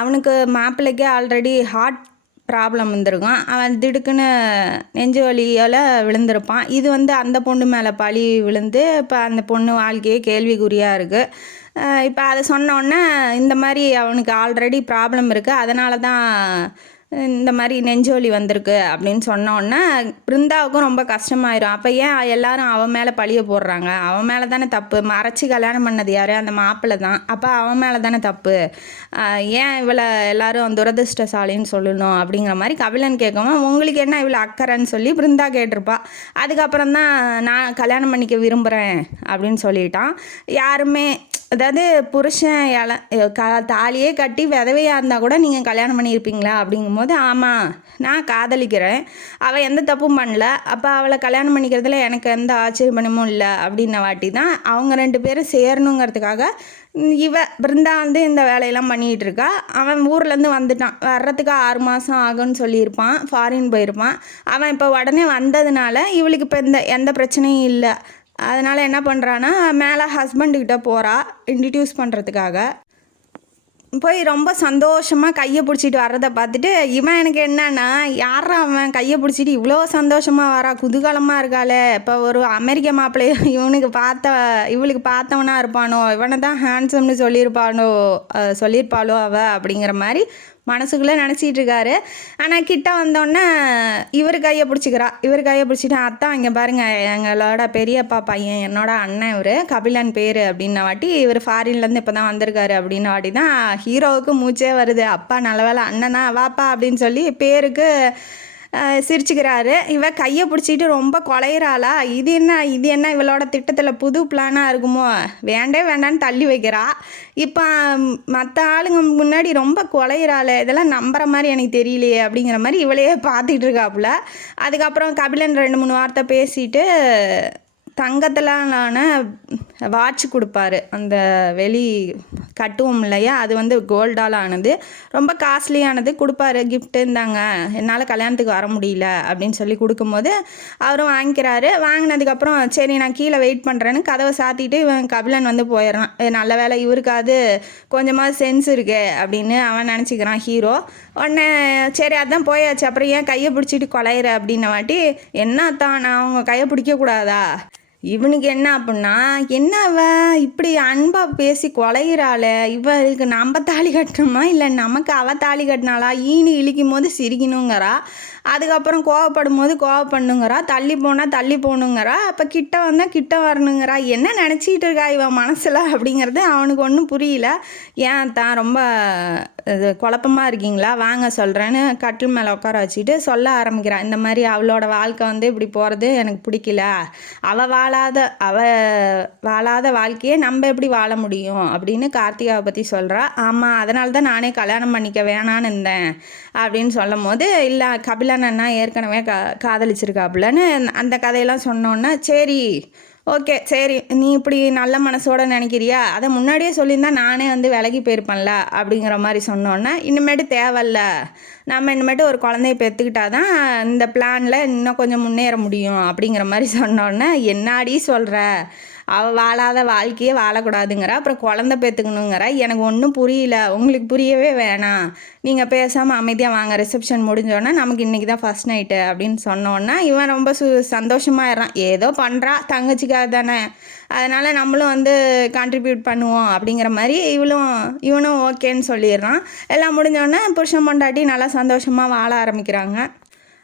அவனுக்கு மாப்பிள்ளைக்கே ஆல்ரெடி ஹார்ட் ப்ராப்ளம் வந்திருக்கும். அவன் திடுக்குன்னு நெஞ்சு வலியால் விழுந்திருப்பான். இது வந்து அந்த பொண்ணு மேலே பழி விழுந்து இப்போ அந்த பொண்ணு வாழ்க்கையே கேள்விக்குறியாக இருக்குது. இப்போ அதை சொன்னோன்னே இந்த மாதிரி அவனுக்கு ஆல்ரெடி ப்ராப்ளம் இருக்குது, அதனால தான் இந்த மாதிரி நெஞ்சோலி வந்திருக்கு அப்படின்னு சொன்னோன்னே பிருந்தாவுக்கும் ரொம்ப கஷ்டமாயிரும். அப்போ ஏன் எல்லாரும் அவன் மேலே பழிய போடுறாங்க? அவன் மேலே தானே தப்பு. மறைச்சி கல்யாணம் பண்ணது யார்? அந்த மாப்பிள்ளை தான். அப்போ அவன் மேலே தானே தப்பு. ஏன் இவளை எல்லாரும் துரதிருஷ்டசாலின்னு சொல்லணும் அப்படிங்கிற மாதிரி கபிலன் கேட்கவும், உங்களுக்கு என்ன இவ்வளோ அக்கறைன்னு சொல்லி பிருந்தா கேட்டிருப்பா. அதுக்கப்புறம் தான் நான் கல்யாணம் பண்ணிக்க விரும்புகிறேன் அப்படின்னு சொல்லிட்டான். யாருமே அதாவது புருஷன் தாலியே கட்டி விதவையாக இருந்தால் கூட நீங்கள் கல்யாணம் பண்ணியிருப்பீங்களா அப்படிங்கும்போது, ஆமாம் நான் காதலிக்கிறேன், அவள் எந்த தப்பும் பண்ணல, அப்போ அவளை கல்யாணம் பண்ணிக்கிறதுல எனக்கு எந்த ஆச்சரியப்பணமும் இல்லை அப்படின்ன வாட்டி தான் அவங்க 2 பேரும் சேரணுங்கிறதுக்காக பிருந்தா வந்து இந்த வேலையெல்லாம் பண்ணிகிட்டு இருக்கா. அவன் ஊர்லேருந்து வந்துட்டான். வர்றதுக்கு 6 மாதம் ஆகும்னு சொல்லியிருப்பான். ஃபாரின் போயிருப்பான். அவன் இப்போ உடனே வந்ததுனால இவளுக்கு இப்போ எந்த பிரச்சனையும் இல்லை. அதனால் என்ன பண்ணுறான்னா, மேலே ஹஸ்பண்டுக்கிட்ட போகிறா இன்ட்ரடியூஸ் பண்ணுறதுக்காக. போய் ரொம்ப சந்தோஷமாக கையை பிடிச்சிட்டு வர்றதை பார்த்துட்டு இவன் எனக்கு என்னன்னா, யாரா அவன் கையை பிடிச்சிட்டு இவ்வளோ சந்தோஷமாக வரா, குதூகலமாக இருக்காளே, இப்போ ஒரு அமெரிக்க மாப்பிள்ளைய இவளுக்கு பார்த்தவனா இருப்பானோ, இவனை தான் ஹேண்ட்ஸம்னு சொல்லியிருப்பாளோ அவள் அப்படிங்கிற மாதிரி மனசுக்குள்ளே நினச்சிட்டு இருக்காரு. ஆனால் கிட்ட வந்தோடனே இவர் கையை பிடிச்சிட்டு, அத்தான் இங்கே பாருங்கள், எங்களோட பெரியப்பா பையன், என்னோட அண்ணன் இவர், கபிலன் பேர் அப்படின்ன வாட்டி, இவர் ஃபாரின்லேருந்து இப்போ தான் வந்திருக்காரு அப்படின்ன வாட்டி தான் ஹீரோவுக்கு மூச்சே வருது. அப்பா நல்ல வேலை அண்ணனா வாப்பா அப்படின்னு சொல்லி பேருக்கு சிரிச்சுக்கிறாரு. இவ கையை பிடிச்சிட்டு ரொம்ப குலையிறாளா. இது என்ன இவளோட திட்டத்தில் புது பிளானாக இருக்குமோ, வேண்டான்னு தள்ளி வைக்கிறா. இப்போ மற்ற ஆளுங்க முன்னாடி ரொம்ப குலையிறாள், இதெல்லாம் நம்புற மாதிரி எனக்கு தெரியலையே அப்படிங்கிற மாதிரி இவளையே பார்த்துக்கிட்டு இருக்காப்புல. அதுக்கப்புறம் கபிலன் 2-3 வார்த்தை பேசிட்டு தங்கத்திலான வாட்ச் கொடுப்பாரு. அந்த வெளி கட்டுவோம் இல்லையா, அது வந்து கோல்டால் ஆனது, ரொம்ப காஸ்ட்லியானது கொடுப்பாரு. கிஃப்ட்டு இருந்தாங்க, என்னால் கல்யாணத்துக்கு வர முடியல அப்படின்னு சொல்லி கொடுக்கும்போது அவரும் வாங்கிக்கிறாரு. வாங்கினதுக்கப்புறம் சரி நான் கீழே வெயிட் பண்ணுறேன்னு கதவை சாத்திட்டு இவன் கபிலன் வந்து போயிடுறான். நல்ல வேலை இவருக்காது கொஞ்சமாக சென்ஸ் இருக்கு அப்படின்னு அவன் நினச்சிக்கிறான் ஹீரோ. உடனே சரி அதான் போயாச்சு, அப்புறம் ஏன் கையை பிடிச்சிட்டு கொலையிற அப்படின்ன வாட்டி, என்ன தான் நான் அவங்க கையை பிடிக்கக்கூடாதா? இவனுக்கு என்ன அப்படின்னா, என்ன அவ இப்படி அன்பாக பேசி கொலைகிறாளே, இவளுக்கு நம்ம தாலி கட்டணுமா இல்லை நமக்கு அவ தாலி கட்டினாளா? ஈனி இழிக்கும் போது சிரிக்கணுங்கிறா, அதுக்கப்புறம் கோவப்படும் போது கோவப்பண்ணுங்கிறா, தள்ளி போகணுங்கிறா, அப்போ கிட்ட வந்தால் கிட்ட வரணுங்கிறா. என்ன நினச்சிக்கிட்டு இருக்கா இவன் மனசில் அப்படிங்கிறது அவனுக்கு ஒன்றும் புரியல. ஏன் தான் ரொம்ப இது குழப்பமாக இருக்கீங்களா, வாங்க சொல்கிறேன்னு கட்டில் மேலே உட்கார வச்சுட்டு சொல்ல ஆரம்பிக்கிறான். இந்த மாதிரி அவளோட வாழ்க்கை வந்து இப்படி போகிறது எனக்கு பிடிக்கல, அவள் வாழாத வாழ்க்கையே நம்ம எப்படி வாழ முடியும் அப்படின்னு கார்த்திகாவை பற்றி சொல்கிறா. ஆமாம் அதனால தான் நானே கல்யாணம் பண்ணிக்க வேணான்னு இருந்தேன் அப்படின்னு சொல்லும் போது, இல்லை கபிலன் அண்ணா ஏற்கனவே காதலிச்சிருக்காப்புலன்னு அந்த கதையெல்லாம் சொன்னோன்னே, சரி ஓகே சரி நீ இப்படி நல்ல மனசோட நினைக்கிறியா, அதை முன்னாடியே சொல்லியிருந்தா நானே வந்து விலகி போயிருப்பேன்ல அப்படிங்கிற மாதிரி சொன்னோன்னே, இனிமேட்டு தேவையில்ல, நம்ம இனிமேட்டு ஒரு குழந்தைய பெற்றுக்கிட்டா தான் இந்த பிளானில் இன்னும் கொஞ்சம் முன்னேற முடியும் அப்படிங்கிற மாதிரி சொன்னோன்னே, என்னாடி சொல்கிற, அவள் வாழாத வாழ்க்கையே வாழக்கூடாதுங்கிற, அப்புறம் குழந்தை பெற்றுக்கணுங்கிற, எனக்கு ஒன்றும் புரியல, உங்களுக்கு புரியவே வேணாம், நீங்கள் பேசாமல் அமைதியாக வாங்க, ரிசப்ஷன் முடிஞ்சோடனே நமக்கு இன்றைக்கி தான் ஃபஸ்ட் நைட்டு அப்படின்னு சொன்னோன்னா இவன் ரொம்ப சந்தோஷமாயிடுறான். ஏதோ பண்ணுறா தங்கச்சிக்காக தானே, அதனால் நம்மளும் வந்து கான்ட்ரிபியூட் பண்ணுவோம் அப்படிங்கிற மாதிரி இவனும் ஓகேன்னு சொல்லிடுறான். எல்லாம் முடிஞ்சோடனே புருஷன் பொண்டாட்டி நல்லா சந்தோஷமாக வாழ ஆரம்பிக்கிறாங்க.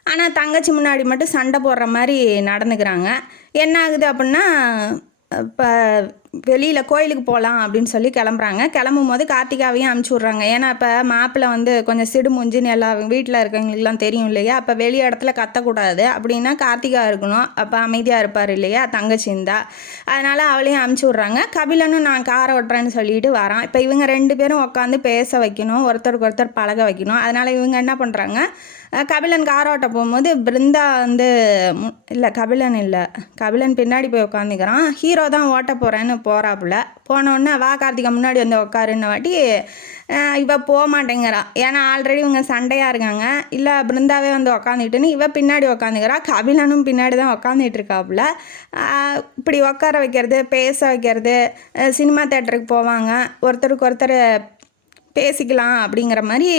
ஆனால் தங்கச்சி முன்னாடி மட்டும் சண்டை போடுற மாதிரி நடந்துக்கிறாங்க. என்ன ஆகுது அப்படின்னா, இப்போ வெளியில் கோயிலுக்கு போகலாம் அப்படின்னு சொல்லி கிளம்பும் போது கார்த்திகாவையும் அனுப்பிச்சி விட்றாங்க. ஏன்னா இப்போ மாப்பிள்ளை வந்து கொஞ்சம் சிடு முஞ்சின்னு எல்லா வீட்டில் இருக்கவங்களுக்குலாம் தெரியும் இல்லையா, அப்போ வெளி இடத்துல கத்தக்கூடாது அப்படின்னா கார்த்திகா இருக்கணும், அப்போ அமைதியாக இருப்பார் இல்லையா தங்கச்சி இருந்தா, அதனால் அவளையும் அனுப்பிச்சி விட்றாங்க. கபிலனும் நான் காரை ஓட்டுறேன்னு சொல்லிட்டு வரான். இப்போ இவங்க 2 பேரும் உட்காந்து பேச வைக்கணும், ஒருத்தருக்கு ஒருத்தர் பழக வைக்கணும். அதனால் இவங்க என்ன பண்ணுறாங்க, கபிலன் காரோட்ட போகும்போது பிருந்தா வந்து கபிலன் பின்னாடி போய் உட்காந்துக்கிறான். ஹீரோ தான் ஓட்ட போகிறேன்னு போகிறாப்புல. போனோடனே வா கார்த்திகா முன்னாடி வந்து உட்காருன்னு வாட்டி இவ போக மாட்டேங்கிறான். ஏன்னா ஆல்ரெடி இவங்க சண்டையாக இருக்காங்க. இல்லை பிருந்தாவே வந்து உக்காந்துக்கிட்டுன்னு இவ பின்னாடி உட்காந்துக்கிறா. கபிலனும் பின்னாடி தான் உட்காந்துட்டு இருக்காப்புல. இப்படி உட்கார வைக்கிறது, பேச வைக்கிறது, சினிமா தேட்டருக்கு போவாங்க, ஒருத்தருக்கு ஒருத்தர் பேசிக்கலாம் அப்படிங்கிற மாதிரி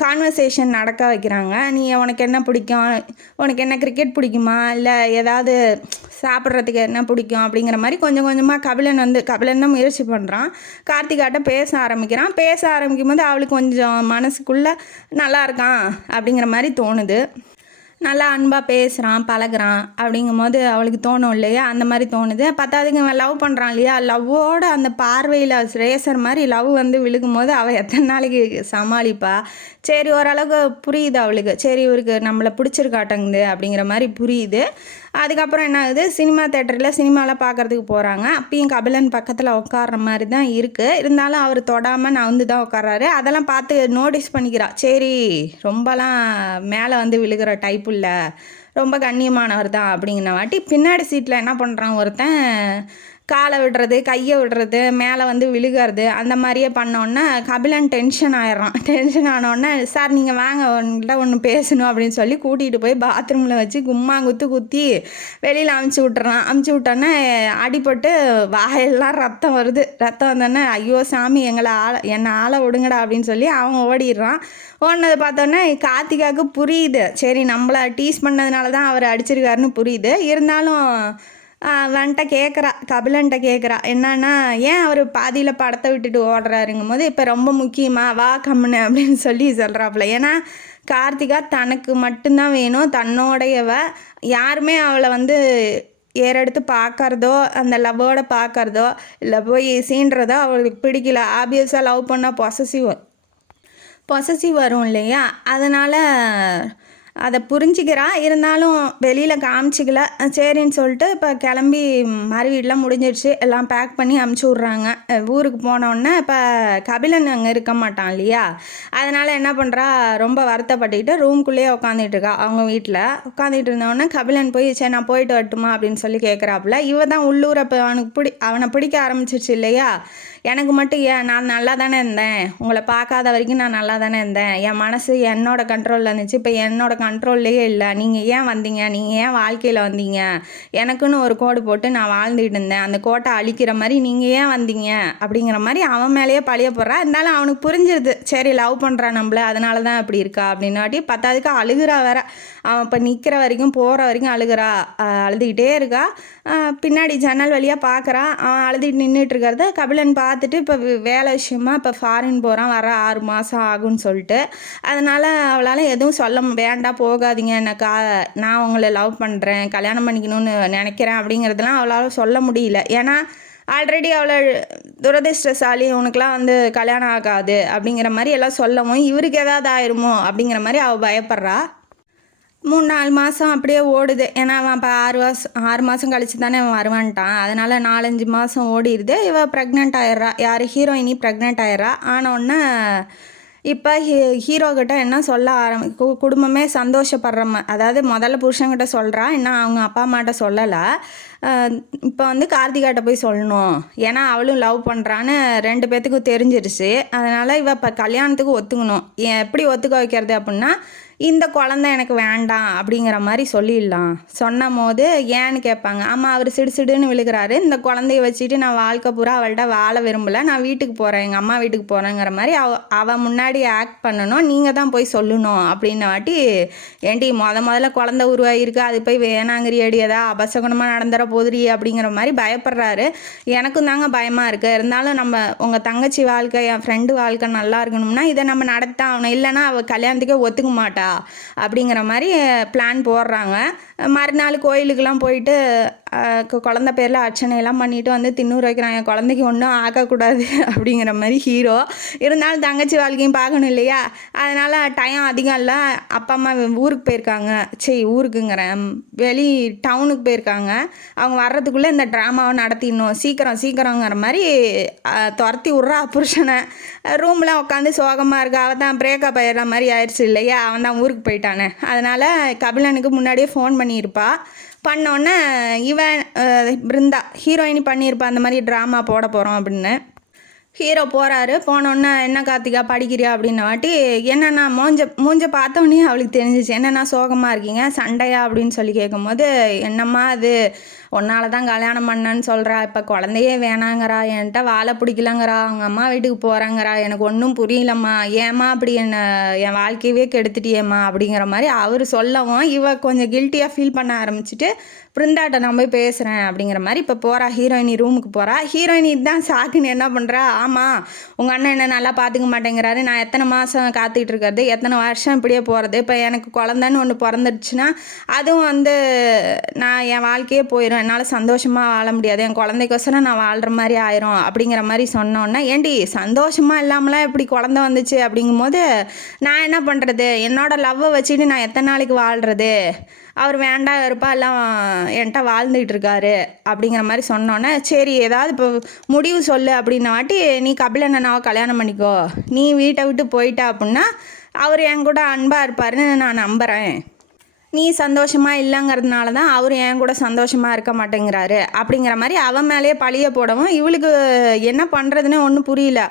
கான்வர்சேஷன் நடக்க வைக்கிறாங்க. நீ உனக்கு என்ன பிடிக்கும், உனக்கு என்ன கிரிக்கெட் பிடிக்குமா, இல்லை ஏதாவது சாப்பிட்றதுக்கு என்ன பிடிக்கும் அப்படிங்கிற மாதிரி கொஞ்சம் கொஞ்சமாக கபிலன் தான் முயற்சி பண்ணுறான். கார்த்திகாட்ட பேச ஆரம்பிக்கிறான். பேச ஆரம்பிக்கும் போது அவளுக்கு கொஞ்சம் மனசுக்குள்ளே நல்லா இருக்கான் அப்படிங்கிற மாதிரி தோணுது. நல்லா அன்பாக பேசுகிறான், பழகுறான் அப்படிங்கும் போது அவளுக்கு தோணும் இல்லையா, அந்த மாதிரி தோணுது. பத்தாவதுக்கு இவன் லவ் பண்ணுறான் இல்லையா, லவ்வோட அந்த பார்வையில் ரேசர் மாதிரி லவ் விழுகும் போது அவள் எத்தனை நாளைக்கு சமாளிப்பா. சரி, ஓரளவுக்கு புரியுது அவளுக்கு, சரி இவருக்கு நம்மளை பிடிச்சிருக்காட்டங்குது அப்படிங்கிற மாதிரி புரியுது. அதுக்கப்புறம் என்ன ஆகுது, சினிமா தேட்டரில் சினிமாவில் பார்க்குறதுக்கு போகிறாங்க. அப்பயும் கபிலன் பக்கத்தில் உட்கார்ற மாதிரி தான் இருக்குது. இருந்தாலும் அவர் தொடாமல் நவுந்து தான் உட்கார்றாரு. அதெல்லாம் பார்த்து நோட்டீஸ் பண்ணிக்கிறா. சரி, ரொம்பலாம் மேலே விழுகிற டைப்பு இல்லை, ரொம்ப கண்ணியமானவர் தான் அப்படிங்கிற வாட்டி பின்னாடி சீட்டில் என்ன பண்ணுறான் ஒருத்தன், காலை விடுறது, கையை விடுறது, மேலே விழுகிறது, அந்த மாதிரியே பண்ணோன்னே கபிலன் டென்ஷன் ஆயிடுறான். டென்ஷன் ஆனோடனே, சார் நீங்கள் வாங்க, உங்கள்கிட்ட ஒன்று பேசணும் அப்படின்னு சொல்லி கூட்டிகிட்டு போய் பாத்ரூமில் வச்சு குத்தி வெளியில் அமுச்சு விட்டோன்னே அடிபட்டு வாயெல்லாம் ரத்தம் வருது. ரத்தம் வந்தோடனே, ஐயோ சாமி என்னை ஆளை விடுங்கடா அப்படின்னு சொல்லி அவன் ஓடிடுறான். ஓடினதை பார்த்தோன்னே கார்த்திகாவுக்கு புரியுது, சரி நம்மளை டீஸ் பண்ணதுனால தான் அவர் அடிச்சிருக்காருன்னு புரியுது. இருந்தாலும் கபிலன்ட்ட கேட்குறா என்னன்னா, ஏன் அவர் பாதியில் படத்தை விட்டுட்டு ஓடுறாருங்கும் போது, இப்போ ரொம்ப முக்கியமாக வா கம்முன்னு அப்படின்னு சொல்லி சொல்கிறாப்புல. ஏன்னா கார்த்திகா தனக்கு மட்டும்தான் வேணும், தன்னோடையவ, யாருமே அவளை ஏறெடுத்து பார்க்கறதோ அந்த லவ்வோட பார்க்கறதோ இல்லை போய் சீன்றதோ அவளுக்கு பிடிக்கல. ஆப்வியஸாக லவ் பண்ணால் பொசசிவ் வரும் இல்லையா, அதனால் அதை புரிஞ்சிக்கிறா. இருந்தாலும் வெளியில் காமிச்சிக்கல. சரின்னு சொல்லிட்டு இப்போ கிளம்பி மறு வீடெலாம் முடிஞ்சிடுச்சு, எல்லாம் பேக் பண்ணி அமுச்சு விட்றாங்க. ஊருக்கு போனோடனே இப்போ கபிலன் அங்கே இருக்க மாட்டான் இல்லையா, அதனால் என்ன பண்ணுறா, ரொம்ப வருத்தப்பட்டுக்கிட்டு ரூம்குள்ளேயே உட்காந்துட்டுருக்கா. அவங்க வீட்டில் உட்காந்துட்டு இருந்தோடனே கபிலன் போய், சரி நான் போயிட்டு வரட்டுமா அப்படின்னு சொல்லி கேட்குறாப்புல. இவ தான் உள்ளூரை இப்போ அவனை பிடிக்க ஆரம்பிச்சிருச்சு இல்லையா. எனக்கு மட்டும் ஏன், நான் நல்லா தானே இருந்தேன், உங்களை பார்க்காத வரைக்கும் நான் நல்லா தானே இருந்தேன், என் மனசு என்னோட கண்ட்ரோலில் இருந்துச்சு, இப்போ என்னோட கண்ட்ரோல்லையே இல்லை, நீங்கள் ஏன் வந்தீங்க, நீங்கள் ஏன் வாழ்க்கையில் வந்தீங்க, எனக்குன்னு ஒரு கோடு போட்டு நான் வாழ்ந்துகிட்டு இருந்தேன், அந்த கோட்டை அழிக்கிற மாதிரி நீங்கள் ஏன் வந்தீங்க அப்படிங்கிற மாதிரி அவன் மேலேயே பழிய போடுறா. இருந்தாலும் அவனுக்கு புரிஞ்சிருது, சரி லவ் பண்ணுறான் நம்மள, அதனால தான் இப்படி இருக்கா அப்படின்னு வாட்டி பத்தாவதுக்கு அழுகிறா வேற. அவன் இப்போ நிற்கிற வரைக்கும் போகிற வரைக்கும் அழுதுகிட்டே இருக்கா. பின்னாடி ஜன்னல் வழியாக பார்க்குறான், அவன் அழுதுகிட்டு நின்றுட்டு இருக்கிறத கபிலன் பார்த்துட்டு இப்போ வேலை விஷயமா இப்போ ஃபாரின் போகிறான், வர 6 மாதம் ஆகும்னு சொல்லிட்டு. அதனால் அவளால் எதுவும் சொல்ல வேண்டாம், போகாதீங்க, நான் உங்களை லவ் பண்ணுறேன், கல்யாணம் பண்ணிக்கணும்னு நினைக்கிறேன் அப்படிங்கிறதுலாம் அவளால் சொல்ல முடியல. ஏன்னா ஆல்ரெடி அவளை துரதிர்ஷ்டசாலி, உனக்குலாம் கல்யாணம் ஆகாது அப்படிங்கிற மாதிரி எல்லாம் சொல்லவும் இவருக்கு ஏதாவது ஆயிருமோ அப்படிங்கிற மாதிரி அவள் பயப்படுறா. 3-4 மாதம் அப்படியே ஓடுது. ஏன்னா அவன் இப்போ 6 மாதம் கழிச்சு தானே அவன் வருவான்ட்டான். அதனால் 4-5 மாதம் ஓடிடுது. இவள் ப்ரெக்னென்ட் ஆயிடுறா. ஹீரோயினி ப்ரெக்னென்ட் ஆயிடுறா. ஆனோடனே இப்போ ஹீரோக்கிட்ட என்ன சொல்ல குடும்பமே சந்தோஷப்படுற அதாவது முதல்ல புருஷன்கிட்ட சொல்கிறா, இன்னும் அவங்க அப்பா அம்மாட்ட சொல்லலை. இப்போ கார்த்திகாட்ட போய் சொல்லணும், ஏன்னா அவளும் லவ் பண்ணுறான்னு 2 பேர்த்துக்கும் தெரிஞ்சிருச்சு. அதனால் இவள் இப்போ கல்யாணத்துக்கு ஒத்துக்கணும். எப்படி ஒத்துக்க வைக்கிறது அப்படின்னா, இந்த குழந்தை எனக்கு வேண்டாம் அப்படிங்கிற மாதிரி சொல்லிடலாம். சொன்னும் போது ஏன்னு கேட்பாங்க. ஆமாம், அவர் சிடுசிடுன்னு விழுகிறாரு, இந்த குழந்தைய வச்சுட்டு நான் வாழ்க்கை பூரா அவள்கிட்ட வாழ விரும்பலை, நான் வீட்டுக்கு போகிறேன், எங்கள் அம்மா வீட்டுக்கு போகிறேங்கிற மாதிரி அவள் முன்னாடி ஆக்ட் பண்ணணும், நீங்கள் தான் போய் சொல்லணும் அப்படின்ன வாட்டி, ஏன்டி முதல்ல குழந்தை உருவாகிருக்கு, அது போய் வேணாங்கிரி அடியதா அபசகுணமாக நடந்துற போதுரி அப்படிங்கிற மாதிரி பயப்படுறாரு. எனக்கும் தாங்க பயமாக இருக்குது. இருந்தாலும் நம்ம உங்கள் தங்கச்சி வாழ்க்கை, என் ஃப்ரெண்டு வாழ்க்கை நல்லா இருக்கணும்னா இதை நம்ம நடத்தான் ஆகணும், இல்லைன்னா அவள் கல்யாணத்துக்கே ஒத்துக்க மாட்டா அப்படிங்கிற மாதிரி பிளான் போடுறாங்க. மறுநாள் கோயிலுக்கெல்லாம் போயிட்டு குழந்தை பேரில் அர்ச்சனையெல்லாம் பண்ணிவிட்டு தின்னூறு வைக்கிறான், என் குழந்தைக்கு ஒன்றும் ஆகக்கூடாது அப்படிங்கிற மாதிரி ஹீரோ. இருந்தாலும் தங்கச்சி வாழ்க்கையும் பார்க்கணும் இல்லையா, அதனால் டைம் அதிகம் இல்லை. அப்பா அம்மா ஊருக்கு போயிருக்காங்க, ஊருக்குங்கிறேன் வெளி டவுனுக்கு போயிருக்காங்க. அவங்க வர்றதுக்குள்ளே இந்த ட்ராமாவை நடத்திடணும், சீக்கிரங்கிற மாதிரி துரத்தி விட்றா புருஷனை. ரூமில் உட்காந்து சோகமாக இருக்கா. அவள் தான் பிரேக்கப் ஆயிடுற மாதிரி ஆயிடுச்சு இல்லையா, அவன் தான் ஊருக்கு போயிட்டானே. அதனால் கபிலனுக்கு முன்னாடியே ஃபோன் பண்ணியிருப்பா. பண்ணோன்னே இவன் பிருந்தா ஹீரோயினி பண்ணியிருப்பா, அந்த மாதிரி ட்ராமா போட போகிறோம் அப்படின்னு. ஹீரோ போகிறாரு. போனோன்னே என்ன கார்த்திகா படிக்கிறியா அப்படின்ன வாட்டி என்னண்ணா மூஞ்ச பார்த்தோன்னே அவளுக்கு தெரிஞ்சிச்சு. என்னண்ணா சோகமாக இருக்கீங்க, சண்டையா அப்படின்னு சொல்லி கேட்கும்போது, என்னம்மா அது உன்னால தான் கல்யாணம் பண்ணேன்னு சொல்கிறா, இப்போ குழந்தையே வேணாங்கிறா, என்கிட்ட வாழை பிடிக்கலங்கிறா, அவங்க அம்மா வீட்டுக்கு போகிறாங்கிறா, எனக்கு ஒன்றும் புரியலம்மா, ஏம்மா அப்படி என் வாழ்க்கையவே கெடுத்துட்டியேம்மா அப்படிங்கிற மாதிரி அவர் சொல்லவும் இவ கொஞ்சம் கில்ட்டியாக ஃபீல் பண்ண ஆரம்பிச்சுட்டு பிருந்தாட்ட நான் போய் பேசுகிறேன் அப்படிங்கிற மாதிரி இப்போ போகிறா. ஹீரோயினி ரூமுக்கு போகிறா. ஹீரோயினி தான் சாக்குன்னு என்ன பண்ணுறா, ஆமாம் உங்கள் அண்ணன் என்ன நல்லா பார்த்துக்க மாட்டேங்கிறாரு, நான் எத்தனை மாதம் காத்துக்கிட்டு இருக்கிறது, எத்தனை வருஷம் இப்படியே போகிறது, இப்போ எனக்கு குழந்தைன்னு ஒன்று பிறந்துடுச்சுன்னா அதுவும் வந்து நான் என் வாழ்க்கையே போயிடும், என்னால் சந்தோஷமாக வாழ முடியாது, என் குழந்தைக்கோசரம் நான் வாழ்கிற மாதிரி ஆயிரும் அப்படிங்கிற மாதிரி சொன்னோன்னே, ஏண்டி சந்தோஷமாக இல்லாமலாம் இப்படி குழந்தை வந்துச்சு அப்படிங்கும்போது நான் என்ன பண்ணுறது, என்னோடய லவ்வை வச்சுட்டு நான் எத்தனை நாளைக்கு வாழ்கிறது, அவர் வேண்டாம் இருப்பா எல்லாம் என்கிட்ட வாழ்ந்துகிட்டு இருக்காரு அப்படிங்கிற மாதிரி சொன்னோன்னே, சரி ஏதாவது இப்போ முடிவு சொல்லு அப்படின்ன வாட்டி, நீ கபிலண்ணனாவை கல்யாணம் பண்ணிக்கோ, நீ வீட்டை விட்டு போயிட்டா அப்படின்னா அவர் என் கூட அன்பாக இருப்பாருன்னு நான் நம்புகிறேன், நீ சந்தோஷமாக இல்லைங்கிறதுனால தான் அவர் என் கூட சந்தோஷமாக இருக்க மாட்டேங்கிறாரு அப்படிங்கிற மாதிரி அவன் மேலேயே பழிய போடவும் இவளுக்கு என்ன பண்ணுறதுன்னு ஒன்றும் புரியல.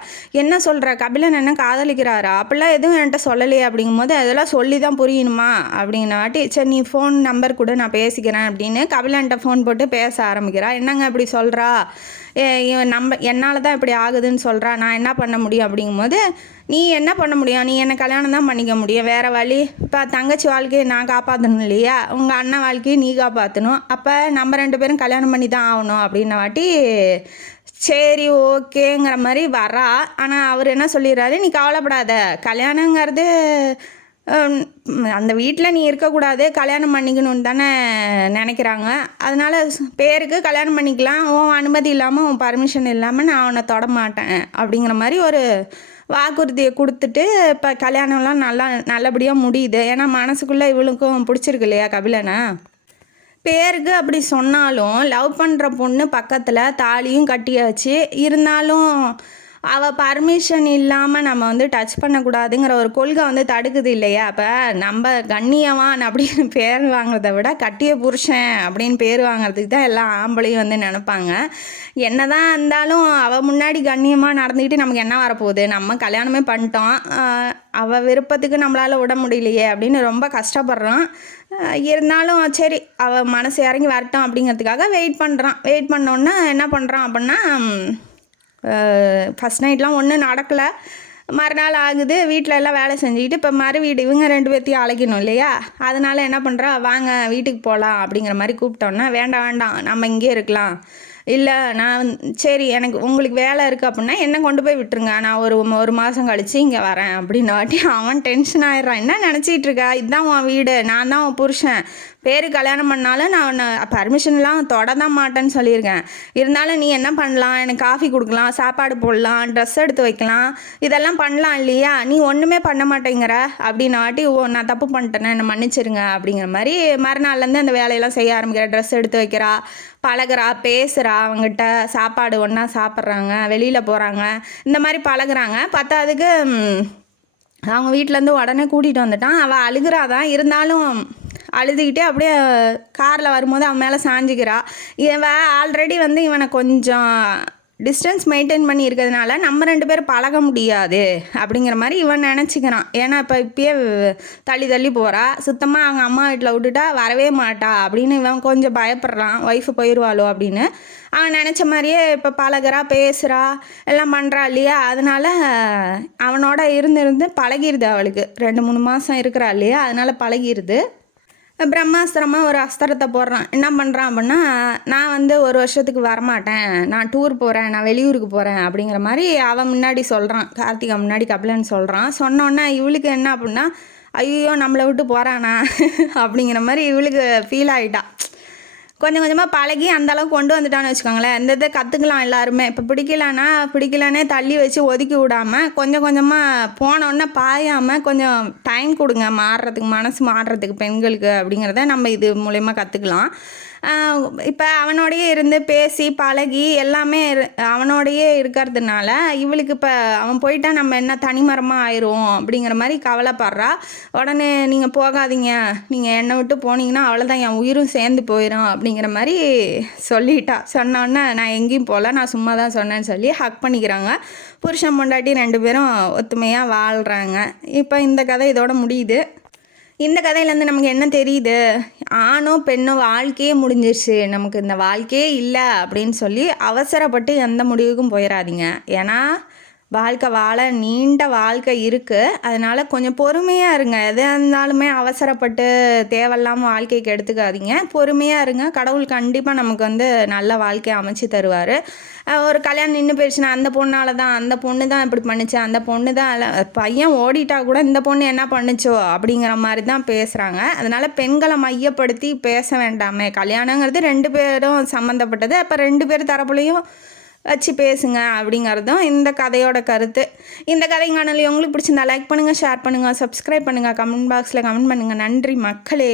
என்ன சொல்கிற, கபிலன் என்ன காதலிக்கிறாரா, அப்படிலாம் எதுவும் என்கிட்ட சொல்லலையே அப்படிங்கும்போது, அதெல்லாம் சொல்லி தான் புரியணுமா அப்படிங்கிற வாட்டி, சரி நீ ஃபோன் நம்பர் கூட நான் பேசிக்கிறேன் அப்படின்னு கபிலன்ட்ட ஃபோன் போட்டு பேச ஆரம்பிக்கிறா. என்னங்க இப்படி சொல்கிறா, இவன் என்னால் தான் இப்படி ஆகுதுன்னு சொல்கிறா, நான் என்ன பண்ண முடியும் அப்படிங்கும்போது, நீ என்ன பண்ண முடியும், நீ என்னை கல்யாணம் தான் பண்ணிக்க முடியும், வேறு வழி, இப்போ தங்கச்சி வாழ்க்கையை நான் காப்பாற்றணும் இல்லையா, உங்கள் அண்ணன் வாழ்க்கையை நீ காப்பாற்றணும், அப்போ நம்ம 2 பேரும் கல்யாணம் பண்ணி தான் ஆகணும் அப்படின்ன வாட்டி சரி ஓகேங்கிற மாதிரி வரா. ஆனால் அவர் என்ன சொல்லிடுறாரு, நீ கவலைப்படாத, கல்யாணங்கிறது அந்த வீட்டில் நீ இருக்கக்கூடாது, கல்யாணம் பண்ணிக்கணும்னு தானே நினைக்கிறாங்க, அதனால் பேருக்கு கல்யாணம் பண்ணிக்கலாம், உன் அனுமதி இல்லாமல் உன் பர்மிஷன் இல்லாமல் நான் அவனை தொட மாட்டேன் அப்படிங்கிற மாதிரி ஒரு வாக்குறுதியை கொடுத்துட்டு இப்போ கல்யாணம்லாம் நல்லபடியாக முடியுது. ஏன்னா மனசுக்குள்ளே இவளுக்கும் பிடிச்சிருக்கு இல்லையா கபிலனை. பேருக்கு அப்படி சொன்னாலும் லவ் பண்ணுற பொண்ணு பக்கத்தில் தாலியும் கட்டியாச்சு, இருந்தாலும் அவள் பர்மிஷன் இல்லாமல் நம்ம வந்து டச் பண்ணக்கூடாதுங்கிற ஒரு கொள்கை வந்து தடுக்குது இல்லையா. அப்போ நம்ம கண்ணியவான் அப்படின்னு பேர் வாங்குறத விட கட்டிய புருஷன் அப்படின்னு பேர் வாங்குறதுக்கு தான் எல்லா ஆம்பளையும் வந்து நினைப்பாங்க. என்ன தான் இருந்தாலும் அவள் முன்னாடி கண்ணியமாக நடந்துக்கிட்டு நமக்கு என்ன வரப்போகுது, நம்ம கல்யாணமே பண்ணிட்டோம், அவள் விருப்பத்துக்கு நம்மளால் விட முடியலையே அப்படின்னு ரொம்ப கஷ்டப்படுறான். இருந்தாலும் சரி அவள் மனசு இறங்கி வரட்டும் அப்படிங்கிறதுக்காக வெயிட் பண்ணுறான். வெயிட் பண்ணோன்னா என்ன பண்ணுறான் அப்படின்னா, ஃபஸ்ட் நைட்லாம் ஒன்றும் நடக்கலை, மறுநாள் ஆகுது, வீட்டில் எல்லாம் வேலை செஞ்சுக்கிட்டு இப்போ மறு வீடு இவங்க 2 பேர்த்தையும் அழைக்கணும் இல்லையா, அதனால் என்ன பண்ணுறா, வாங்க வீட்டுக்கு போகலாம் அப்படிங்கிற மாதிரி கூப்பிட்டோன்னா, வேண்டாம் நம்ம இங்கே இருக்கலாம், இல்லை நான் சரி எனக்கு உங்களுக்கு வேலை இருக்குது அப்படின்னா என்ன கொண்டு போய் விட்டுருங்க, நான் ஒரு மாதம் கழித்து இங்கே வரேன் அப்படின்னு வாட்டி அவன் டென்ஷன் ஆயிடுறான். என்ன நினச்சிட்டு இருக்கா, இதுதான் உன் வீடு, நான் தான் உன் புருஷன், பேர் கல்யாணம் பண்ணாலும் நான் உன்னை பர்மிஷன்லாம் தொட தான் மாட்டேன்னு சொல்லியிருக்கேன், இருந்தாலும் நீ என்ன பண்ணலாம், எனக்கு காஃபி கொடுக்கலாம், சாப்பாடு போடலாம், ட்ரெஸ் எடுத்து வைக்கலாம், இதெல்லாம் பண்ணலாம் இல்லையா, நீ ஒன்றுமே பண்ண மாட்டேங்கிற அப்படின்னு வாட்டி, நான் தப்பு பண்ணிட்டேனே என்னை மன்னிச்சிருங்க அப்படிங்கிற மாதிரி மறுநாள்லேருந்து அந்த வேலையெல்லாம் செய்ய ஆரம்பிக்கிறா. ட்ரெஸ் எடுத்து வைக்கிறா, பழகுறா, பேசுகிறா, அவங்ககிட்ட சாப்பாடு ஒன்றா சாப்பிட்றாங்க, வெளியில் போகிறாங்க, இந்த மாதிரி பழகுறாங்க. பத்தாவதுக்கு அவங்க வீட்டிலேருந்து உடனே கூட்டிகிட்டு வந்துட்டான். அவள் அழுகிறாதான், இருந்தாலும் அழுதுகிட்டே அப்படியே காரில் வரும்போது அவன் மேலே சாஞ்சிக்கிறா. இவன் ஆல்ரெடி வந்து இவனை கொஞ்சம் டிஸ்டன்ஸ் மெயின்டைன் பண்ணி இருக்கிறதுனால நம்ம 2 பேரும் பழக முடியாது அப்படிங்கிற மாதிரி இவன் நினச்சிக்கிறான். ஏன்னா இப்பயே தள்ளி போகிறா, சுத்தமாக அவங்க அம்மா வீட்டில் விட்டுட்டா வரவே மாட்டா அப்படின்னு இவன் கொஞ்சம் பயப்படுறான், ஒய்ஃபு போயிடுவாளோ அப்படின்னு. அவன் நினச்ச மாதிரியே இப்போ பழகிறா, பேசுகிறா, எல்லாம் பண்ணுறா இல்லையா, அதனால் அவனோட இருந்து பழகிடுது. அவளுக்கு 2-3 மாதம் இருக்கிறா இல்லையா, அதனால் பழகிடுது. பிரம்மாஸ்திரமாக ஒரு அஸ்திரத்தை போடுறான். என்ன பண்ணுறான் அப்படின்னா, நான் வந்து 1 வருஷத்துக்கு வரமாட்டேன், நான் டூர் போகிறேன், நான் வெளியூருக்கு போகிறேன் அப்படிங்கிற மாதிரி அவன் முன்னாடி சொல்கிறான். கார்த்திகா முன்னாடி கபிலன் சொல்கிறான். சொன்னோன்னே இவளுக்கு என்ன அப்படின்னா, ஐயோ நம்மளை விட்டு போகிறானா அப்படிங்கிற மாதிரி இவளுக்கு ஃபீல் ஆகிட்டா. கொஞ்சம் கொஞ்சமாக பழகி அந்தளவுக்கு கொண்டு வந்துட்டான்னு வச்சுக்கோங்களேன். இந்த இதை கற்றுக்கலாம் எல்லாருமே. இப்போ பிடிக்கலனே தள்ளி வச்சு ஒதுக்கி விடாமல் கொஞ்சம் கொஞ்சமாக போனோடனே பாயாமல் கொஞ்சம் டைம் கொடுங்க மாறுறதுக்கு, மனசு மாறுறதுக்கு பெண்களுக்கு அப்படிங்கிறத நம்ம இது மூலயமா கற்றுக்கலாம். இப்போ அவனோடையே இருந்து பேசி பழகி எல்லாமே அவனோடையே இருக்கிறதுனால இவளுக்கு இப்போ அவன் போயிட்டா நம்ம என்ன தனிமரமாக ஆயிரும் அப்படிங்கிற மாதிரி கவலைப்படுறா. உடனே நீங்கள் போகாதீங்க, நீங்கள் என்னை விட்டு போனீங்கன்னா அவ்வளோதான், என் உயிரும் சேர்ந்து போயிடும் அப்படிங்கிற மாதிரி சொல்லிட்டா. சொன்னோன்னே நான் எங்கேயும் போகல, நான் சும்மா தான் சொன்னேன்னு சொல்லி ஹக் பண்ணிக்கிறாங்க. புருஷன் பொண்டாட்டி 2 பேரும் ஒத்துமையாக வாழ்கிறாங்க. இப்போ இந்த கதை இதோட முடியுது. இந்த கதையிலேருந்து நமக்கு என்ன தெரியுது? ஆணோ பெண்ணோ வாழ்க்கையே முடிஞ்சிருச்சு, நமக்கு இந்த வாழ்க்கையே இல்லை அப்படின்னு சொல்லி அவசரப்பட்டு எந்த முடிவுக்கும் போயிடாதீங்க. ஏன்னா வாழ்க்கை நீண்ட வாழ்க்கை இருக்குது. அதனால் கொஞ்சம் பொறுமையாக இருங்க. எதாக இருந்தாலுமே அவசரப்பட்டு தேவையில்லாமல் வாழ்க்கைக்கு எடுத்துக்காதீங்க. பொறுமையாக இருங்க. கடவுள் கண்டிப்பாக நமக்கு நல்ல வாழ்க்கையை அமைச்சு தருவார். ஒரு கல்யாணம் நின்று போயிடுச்சுன்னா அந்த பொண்ணால் தான், அந்த பொண்ணு தான் இப்படி பண்ணிச்சு, அந்த பொண்ணு தான், பையன் ஓடிட்டா கூட இந்த பொண்ணு என்ன பண்ணுச்சோ அப்படிங்கிற மாதிரி தான் பேசுகிறாங்க. அதனால் பெண்களை மையப்படுத்தி பேச வேண்டாமே. கல்யாணங்கிறது 2 பேரும் சம்மந்தப்பட்டது. அப்போ 2 பேர் தரப்புலையும் வச்சு பேசுங்க அப்படிங்கிறதும் இந்த கதையோட கருத்து. இந்த கதைங்கானல் உங்களுக்கு பிடிச்சிருந்தா லைக் பண்ணுங்கள், ஷேர் பண்ணுங்கள், சப்ஸ்கிரைப் பண்ணுங்கள், கமெண்ட் பாக்ஸில் கமெண்ட் பண்ணுங்கள். நன்றி மக்களே.